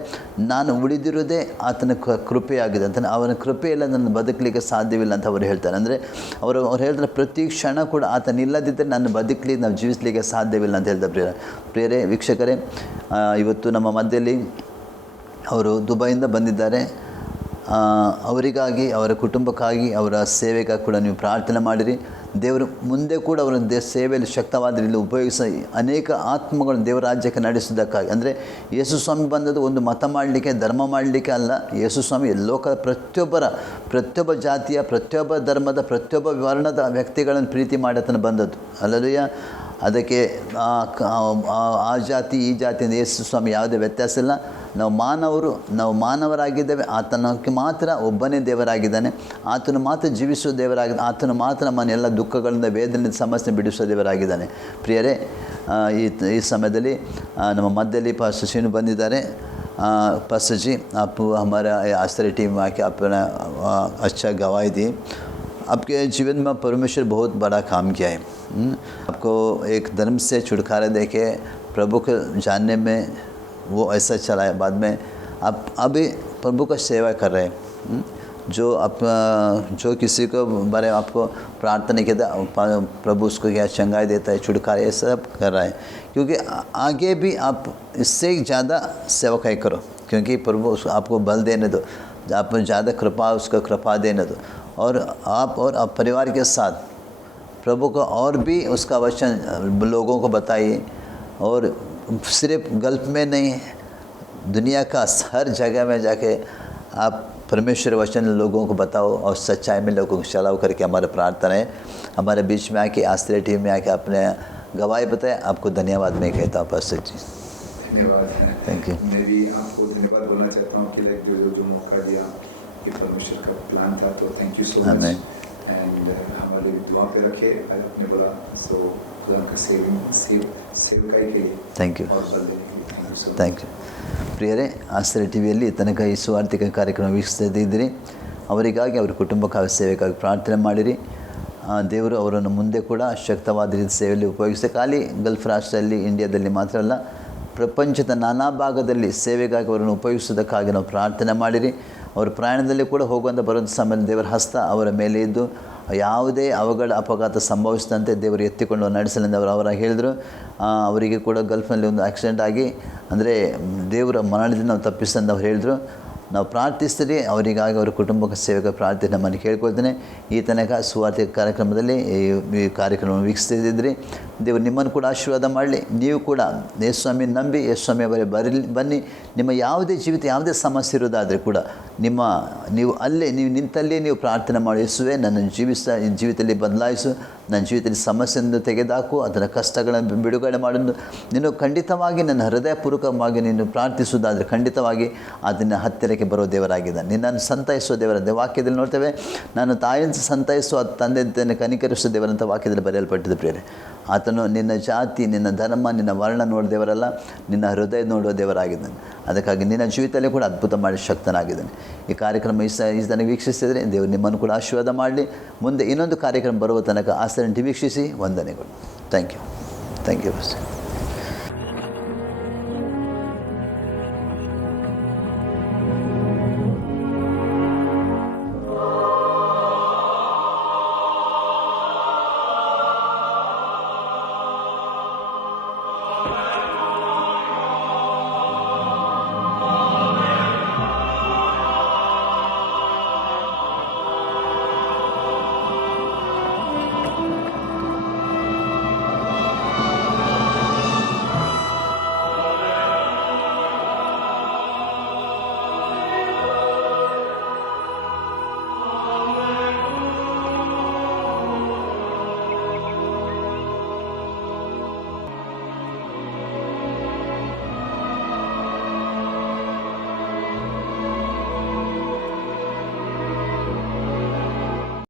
ನಾನು ಉಳಿದಿರುವುದೇ ಆತನ ಕೃಪೆಯಾಗಿದೆ ಅಂತ, ಅವನ ಕೃಪೆಯಿಲ್ಲ ನನ್ನ ಬದುಕಲಿಕ್ಕೆ ಸಾಧ್ಯವಿಲ್ಲ ಅಂತ ಅವರು ಹೇಳ್ತಾರೆ. ಅಂದರೆ ಅವರು ಹೇಳ್ತಾರೆ, ಪ್ರತಿ ಕ್ಷಣ ಕೂಡ ಆತನಿಲ್ಲದಿದ್ದರೆ ನಾನು ಬದುಕಲಿಕ್ಕೆ, ನಾವು ಜೀವಿಸಲಿಕ್ಕೆ ಸಾಧ್ಯವಿಲ್ಲ ಅಂತ ಹೇಳ್ತಾರೆ. ಪ್ರಿಯರೇ ವೀಕ್ಷಕರೇ, ಇವತ್ತು ನಮ್ಮ ಮಧ್ಯದಲ್ಲಿ ಅವರು ದುಬೈಯಿಂದ ಬಂದಿದ್ದಾರೆ. ಅವರಿಗಾಗಿ, ಅವರ ಕುಟುಂಬಕ್ಕಾಗಿ, ಅವರ ಸೇವೆಗಾಗಿ ಕೂಡ ನೀವು ಪ್ರಾರ್ಥನೆ ಮಾಡಿರಿ. ದೇವರು ಮುಂದೆ ಕೂಡ ಅವರ ಸೇವೆಯಲ್ಲಿ ಶಕ್ತವಾದ ರೀತಿಯಲ್ಲಿ ಉಪಯೋಗಿಸಿ ಅನೇಕ ಆತ್ಮಗಳನ್ನು ದೇವರ ರಾಜ್ಯಕ್ಕೆ ನಡೆಸೋದಕ್ಕಾಗಿ. ಅಂದರೆ ಯೇಸು ಸ್ವಾಮಿ ಬಂದದ್ದು ಒಂದು ಮತ ಮಾಡಲಿಕ್ಕೆ, ಧರ್ಮ ಮಾಡಲಿಕ್ಕೆ ಅಲ್ಲ. ಯೇಸು ಸ್ವಾಮಿ ಲೋಕದ ಪ್ರತಿಯೊಬ್ಬ ಜಾತಿಯ, ಪ್ರತಿಯೊಬ್ಬ ಧರ್ಮದ, ಪ್ರತಿಯೊಬ್ಬ ವರ್ಣದ ವ್ಯಕ್ತಿಗಳನ್ನು ಪ್ರೀತಿ ಮಾಡತನ ಬಂದದ್ದು. ಅಲ್ಲದೆಯಾ ಅದಕ್ಕೆ ಆ ಜಾತಿ ಈ ಜಾತಿಯಿಂದ ಯೇಸು ಸ್ವಾಮಿ ಯಾವುದೇ ವ್ಯತ್ಯಾಸ ಇಲ್ಲ. ನಾವು ಮಾನವರಾಗಿದ್ದೇವೆ. ಆತನಕ್ಕೆ ಮಾತ್ರ ಒಬ್ಬನೇ ದೇವರಾಗಿದ್ದಾನೆ. ಆತನು ಮಾತ್ರ ಜೀವಿಸುವ ದೇವರಾಗಿದ್ದಾನೆ. ಆತನು ಮಾತ್ರ ನಮ್ಮನ್ನ ಎಲ್ಲ ದುಃಖಗಳಿಂದ, ವೇದನೆಯಿಂದ, ಸಮಸ್ಯೆ ಬಿಡಿಸುವ ದೇವರಾಗಿದ್ದಾನೆ. ಪ್ರಿಯರೇ, ಈ ಸಮಯದಲ್ಲಿ ನಮ್ಮ ಮಧ್ಯದಲ್ಲಿ ಪಾಸ್ಟರ್ ಶ್ರೀನು ಬಂದಿದ್ದಾರೆ. पास्टर जी, आप हमारा आश्रय टीम में आके अपना अच्छा गवाही दी. आपके जीवन में परमेश्वर बहुत बड़ा काम किया है. आपको एक धर्म से छुटकारा देके प्रभु को जानने में वो ऐसा चला है. बाद में आप अभी प्रभु का सेवा कर रहे हैं. जो किसी को बारे आपको प्रार्थना किया था, प्रभु उसको क्या चंगाई देता है, छुटकारा, ये सब कर रहा है. क्योंकि आगे भी आप इससे ज़्यादा सेवकाई करो, क्योंकि प्रभु आपको बल देने दो, आप ज़्यादा कृपा, उसका कृपा देने दो. और आप परिवार के साथ प्रभु को और भी उसका वचन लोगों को बताइए. और सिर्फ गल्फ में नहीं, दुनिया का हर जगह में जाके आप परमेश्वर वचन लोगों को बताओ और सच्चाई में लोगों को चलाओ करके हमारे प्रार्थना है. हमारे बीच में आके, आश्रय टीम में आके अपने गवाही बताए. आपको धन्यवाद मैं कहता हूँ पास्टर जी. धन्यवाद. Thank you. मैं भी आपको धन्यवाद बोलना चाहता हूँ कि जो मौका दिया, ये परमेश्वर का प्लान था. तो thank you so much. And हमारे दुआ पे रखे. आपने बोला सो खुदा का सेवकाई के लिए थैंक यू. और बल देने के लिए thank you so much. Thank you. ಪ್ರಿಯರೇ, ಆಶ್ರಯ ಟಿ ವಿಯಲ್ಲಿ ತನಕ ಈ ಸುವಾರ್ತಿಕ ಕಾರ್ಯಕ್ರಮ ವೀಕ್ಷಿಸ್ತಿದ್ದಿರಿ. ಅವರಿಗಾಗಿ ಅವ್ರ ಕುಟುಂಬಕ್ಕಾಗಿ ಸೇವೆಗಾಗಿ ಪ್ರಾರ್ಥನೆ ಮಾಡಿರಿ. ದೇವರು ಅವರನ್ನು ಮುಂದೆ ಕೂಡ ಶಕ್ತವಾದ ರೀತಿ ಸೇವೆಯಲ್ಲಿ ಉಪಯೋಗಿಸಿ ಖಾಲಿ ಗಲ್ಫ್ ರಾಷ್ಟ್ರದಲ್ಲಿ ಇಂಡಿಯಾದಲ್ಲಿ ಮಾತ್ರ ಅಲ್ಲ, ಪ್ರಪಂಚದ ನಾನಾ ಭಾಗದಲ್ಲಿ ಸೇವೆಗಾಗಿ ಅವರನ್ನು ಉಪಯೋಗಿಸೋದಕ್ಕಾಗಿ ನಾವು ಪ್ರಾರ್ಥನೆ ಮಾಡಿರಿ. ಅವರ ಪ್ರಯಾಣದಲ್ಲಿ ಕೂಡ ಹೋಗುವಂಥ ಬರುವಂಥ ಸಮಯದಲ್ಲಿ ದೇವರ ಹಸ್ತ ಅವರ ಮೇಲೆ ಇದ್ದು ಯಾವುದೇ ಅವಘಡ ಅಪಘಾತ ಸಂಭವಿಸಿದಂತೆ ದೇವರು ಎತ್ತಿಕೊಂಡು ನಡೆಸಲೆಂದು ಅವರಾಗಿ ಹೇಳಿದರು. ಅವರಿಗೆ ಕೂಡ ಗಲ್ಫ್ನಲ್ಲಿ ಒಂದು ಆಕ್ಸಿಡೆಂಟ್ ಆಗಿ ಅಂದರೆ ದೇವರ ಮರಣದಿಂದ ನಾವು ತಪ್ಪಿಸ್ತಂದು ಅವ್ರು ಹೇಳಿದರು. ನಾವು ಪ್ರಾರ್ಥಿಸ್ತೀರಿ ಅವರಿಗಾಗಿ ಅವರ ಕುಟುಂಬಕ್ಕೆ ಸೇವೆಗೆ ಪ್ರಾರ್ಥನೆ ನಮ್ಮನ್ನು ಕೇಳ್ಕೊಳ್ತೇನೆ. ಈ ತನಕ ಸುವಾರ್ತೆ ಕಾರ್ಯಕ್ರಮದಲ್ಲಿ ಈ ಕಾರ್ಯಕ್ರಮವನ್ನು ವೀಕ್ಷಿಸ್ತಿದ್ದಿದ್ರಿ. ದೇವರು ನಿಮ್ಮನ್ನು ಕೂಡ ಆಶೀರ್ವಾದ ಮಾಡಲಿ. ನೀವು ಕೂಡ ಯೇಸುಸ್ವಾಮಿ ನಂಬಿ ಯೇಸುಸ್ವಾಮಿ ಅವರೇ ಬನ್ನಿ. ನಿಮ್ಮ ಯಾವುದೇ ಜೀವಿತ ಯಾವುದೇ ಸಮಸ್ಯೆ ಇರೋದಾದರೆ ಕೂಡ ನೀವು ನಿಂತಲ್ಲೇ ನೀವು ಪ್ರಾರ್ಥನೆ ಮಾಡಿ, ಯೇಸುವೇ ನನ್ನ ಜೀವಿತದಲ್ಲಿ ಬದಲಾಯಿಸು, ನನ್ನ ಜೀವಿತದಲ್ಲಿ ಸಮಸ್ಯೆಯನ್ನು ತೆಗೆದುಹಾಕು, ಅದರ ಕಷ್ಟಗಳನ್ನು ಬಿಡುಗಡೆ ಮಾಡೋದು. ನೀನು ಖಂಡಿತವಾಗಿ ನನ್ನ ಹೃದಯಪೂರ್ವಕವಾಗಿ ನೀನು ಪ್ರಾರ್ಥಿಸುವುದಾದರೆ ಖಂಡಿತವಾಗಿ ಅದನ್ನು ಹತ್ತಿರಕ್ಕೆ ಬರೋ ದೇವರಾಗಿದ್ದಾನೆ. ನಿನ್ನನ್ನು ಸಂತೈಸುವ ದೇವರಂತೆ ವಾಕ್ಯದಲ್ಲಿ ನೋಡ್ತೇವೆ. ನಾನು ತಾಯಿಯನ್ನು ಸಂತೈಸುವ ತಂದೆ ಕನಿಕರಿಸುವ ದೇವರಂತ ವಾಕ್ಯದಲ್ಲಿ ಬರೆಯಲ್ಪಟ್ಟಿದ್ದು ಪ್ರಿಯರೇ. ಆತನು ನಿನ್ನ ಜಾತಿ, ನಿನ್ನ ಧರ್ಮ, ನಿನ್ನ ವರ್ಣ ನೋಡುವ ದೇವರಲ್ಲ, ನಿನ್ನ ಹೃದಯ ನೋಡುವ ದೇವರಾಗಿದ್ದಾನೆ. ಅದಕ್ಕಾಗಿ ನಿನ್ನ ಜೀವಿತದಲ್ಲಿ ಕೂಡ ಅದ್ಭುತ ಮಾಡಿ ಶಕ್ತನಾಗಿದ್ದಾನೆ. ಈ ಕಾರ್ಯಕ್ರಮ ಈ ತನಕ ವೀಕ್ಷಿಸಿದರೆ ದೇವರು ನಿಮ್ಮನ್ನು ಕೂಡ ಆಶೀರ್ವಾದ ಮಾಡಲಿ. ಮುಂದೆ ಇನ್ನೊಂದು ಕಾರ್ಯಕ್ರಮ ಬರುವ ತನಕ ಆಸರಣಿ ವೀಕ್ಷಿಸಿ. ವಂದನೆಗಳು. Thank you.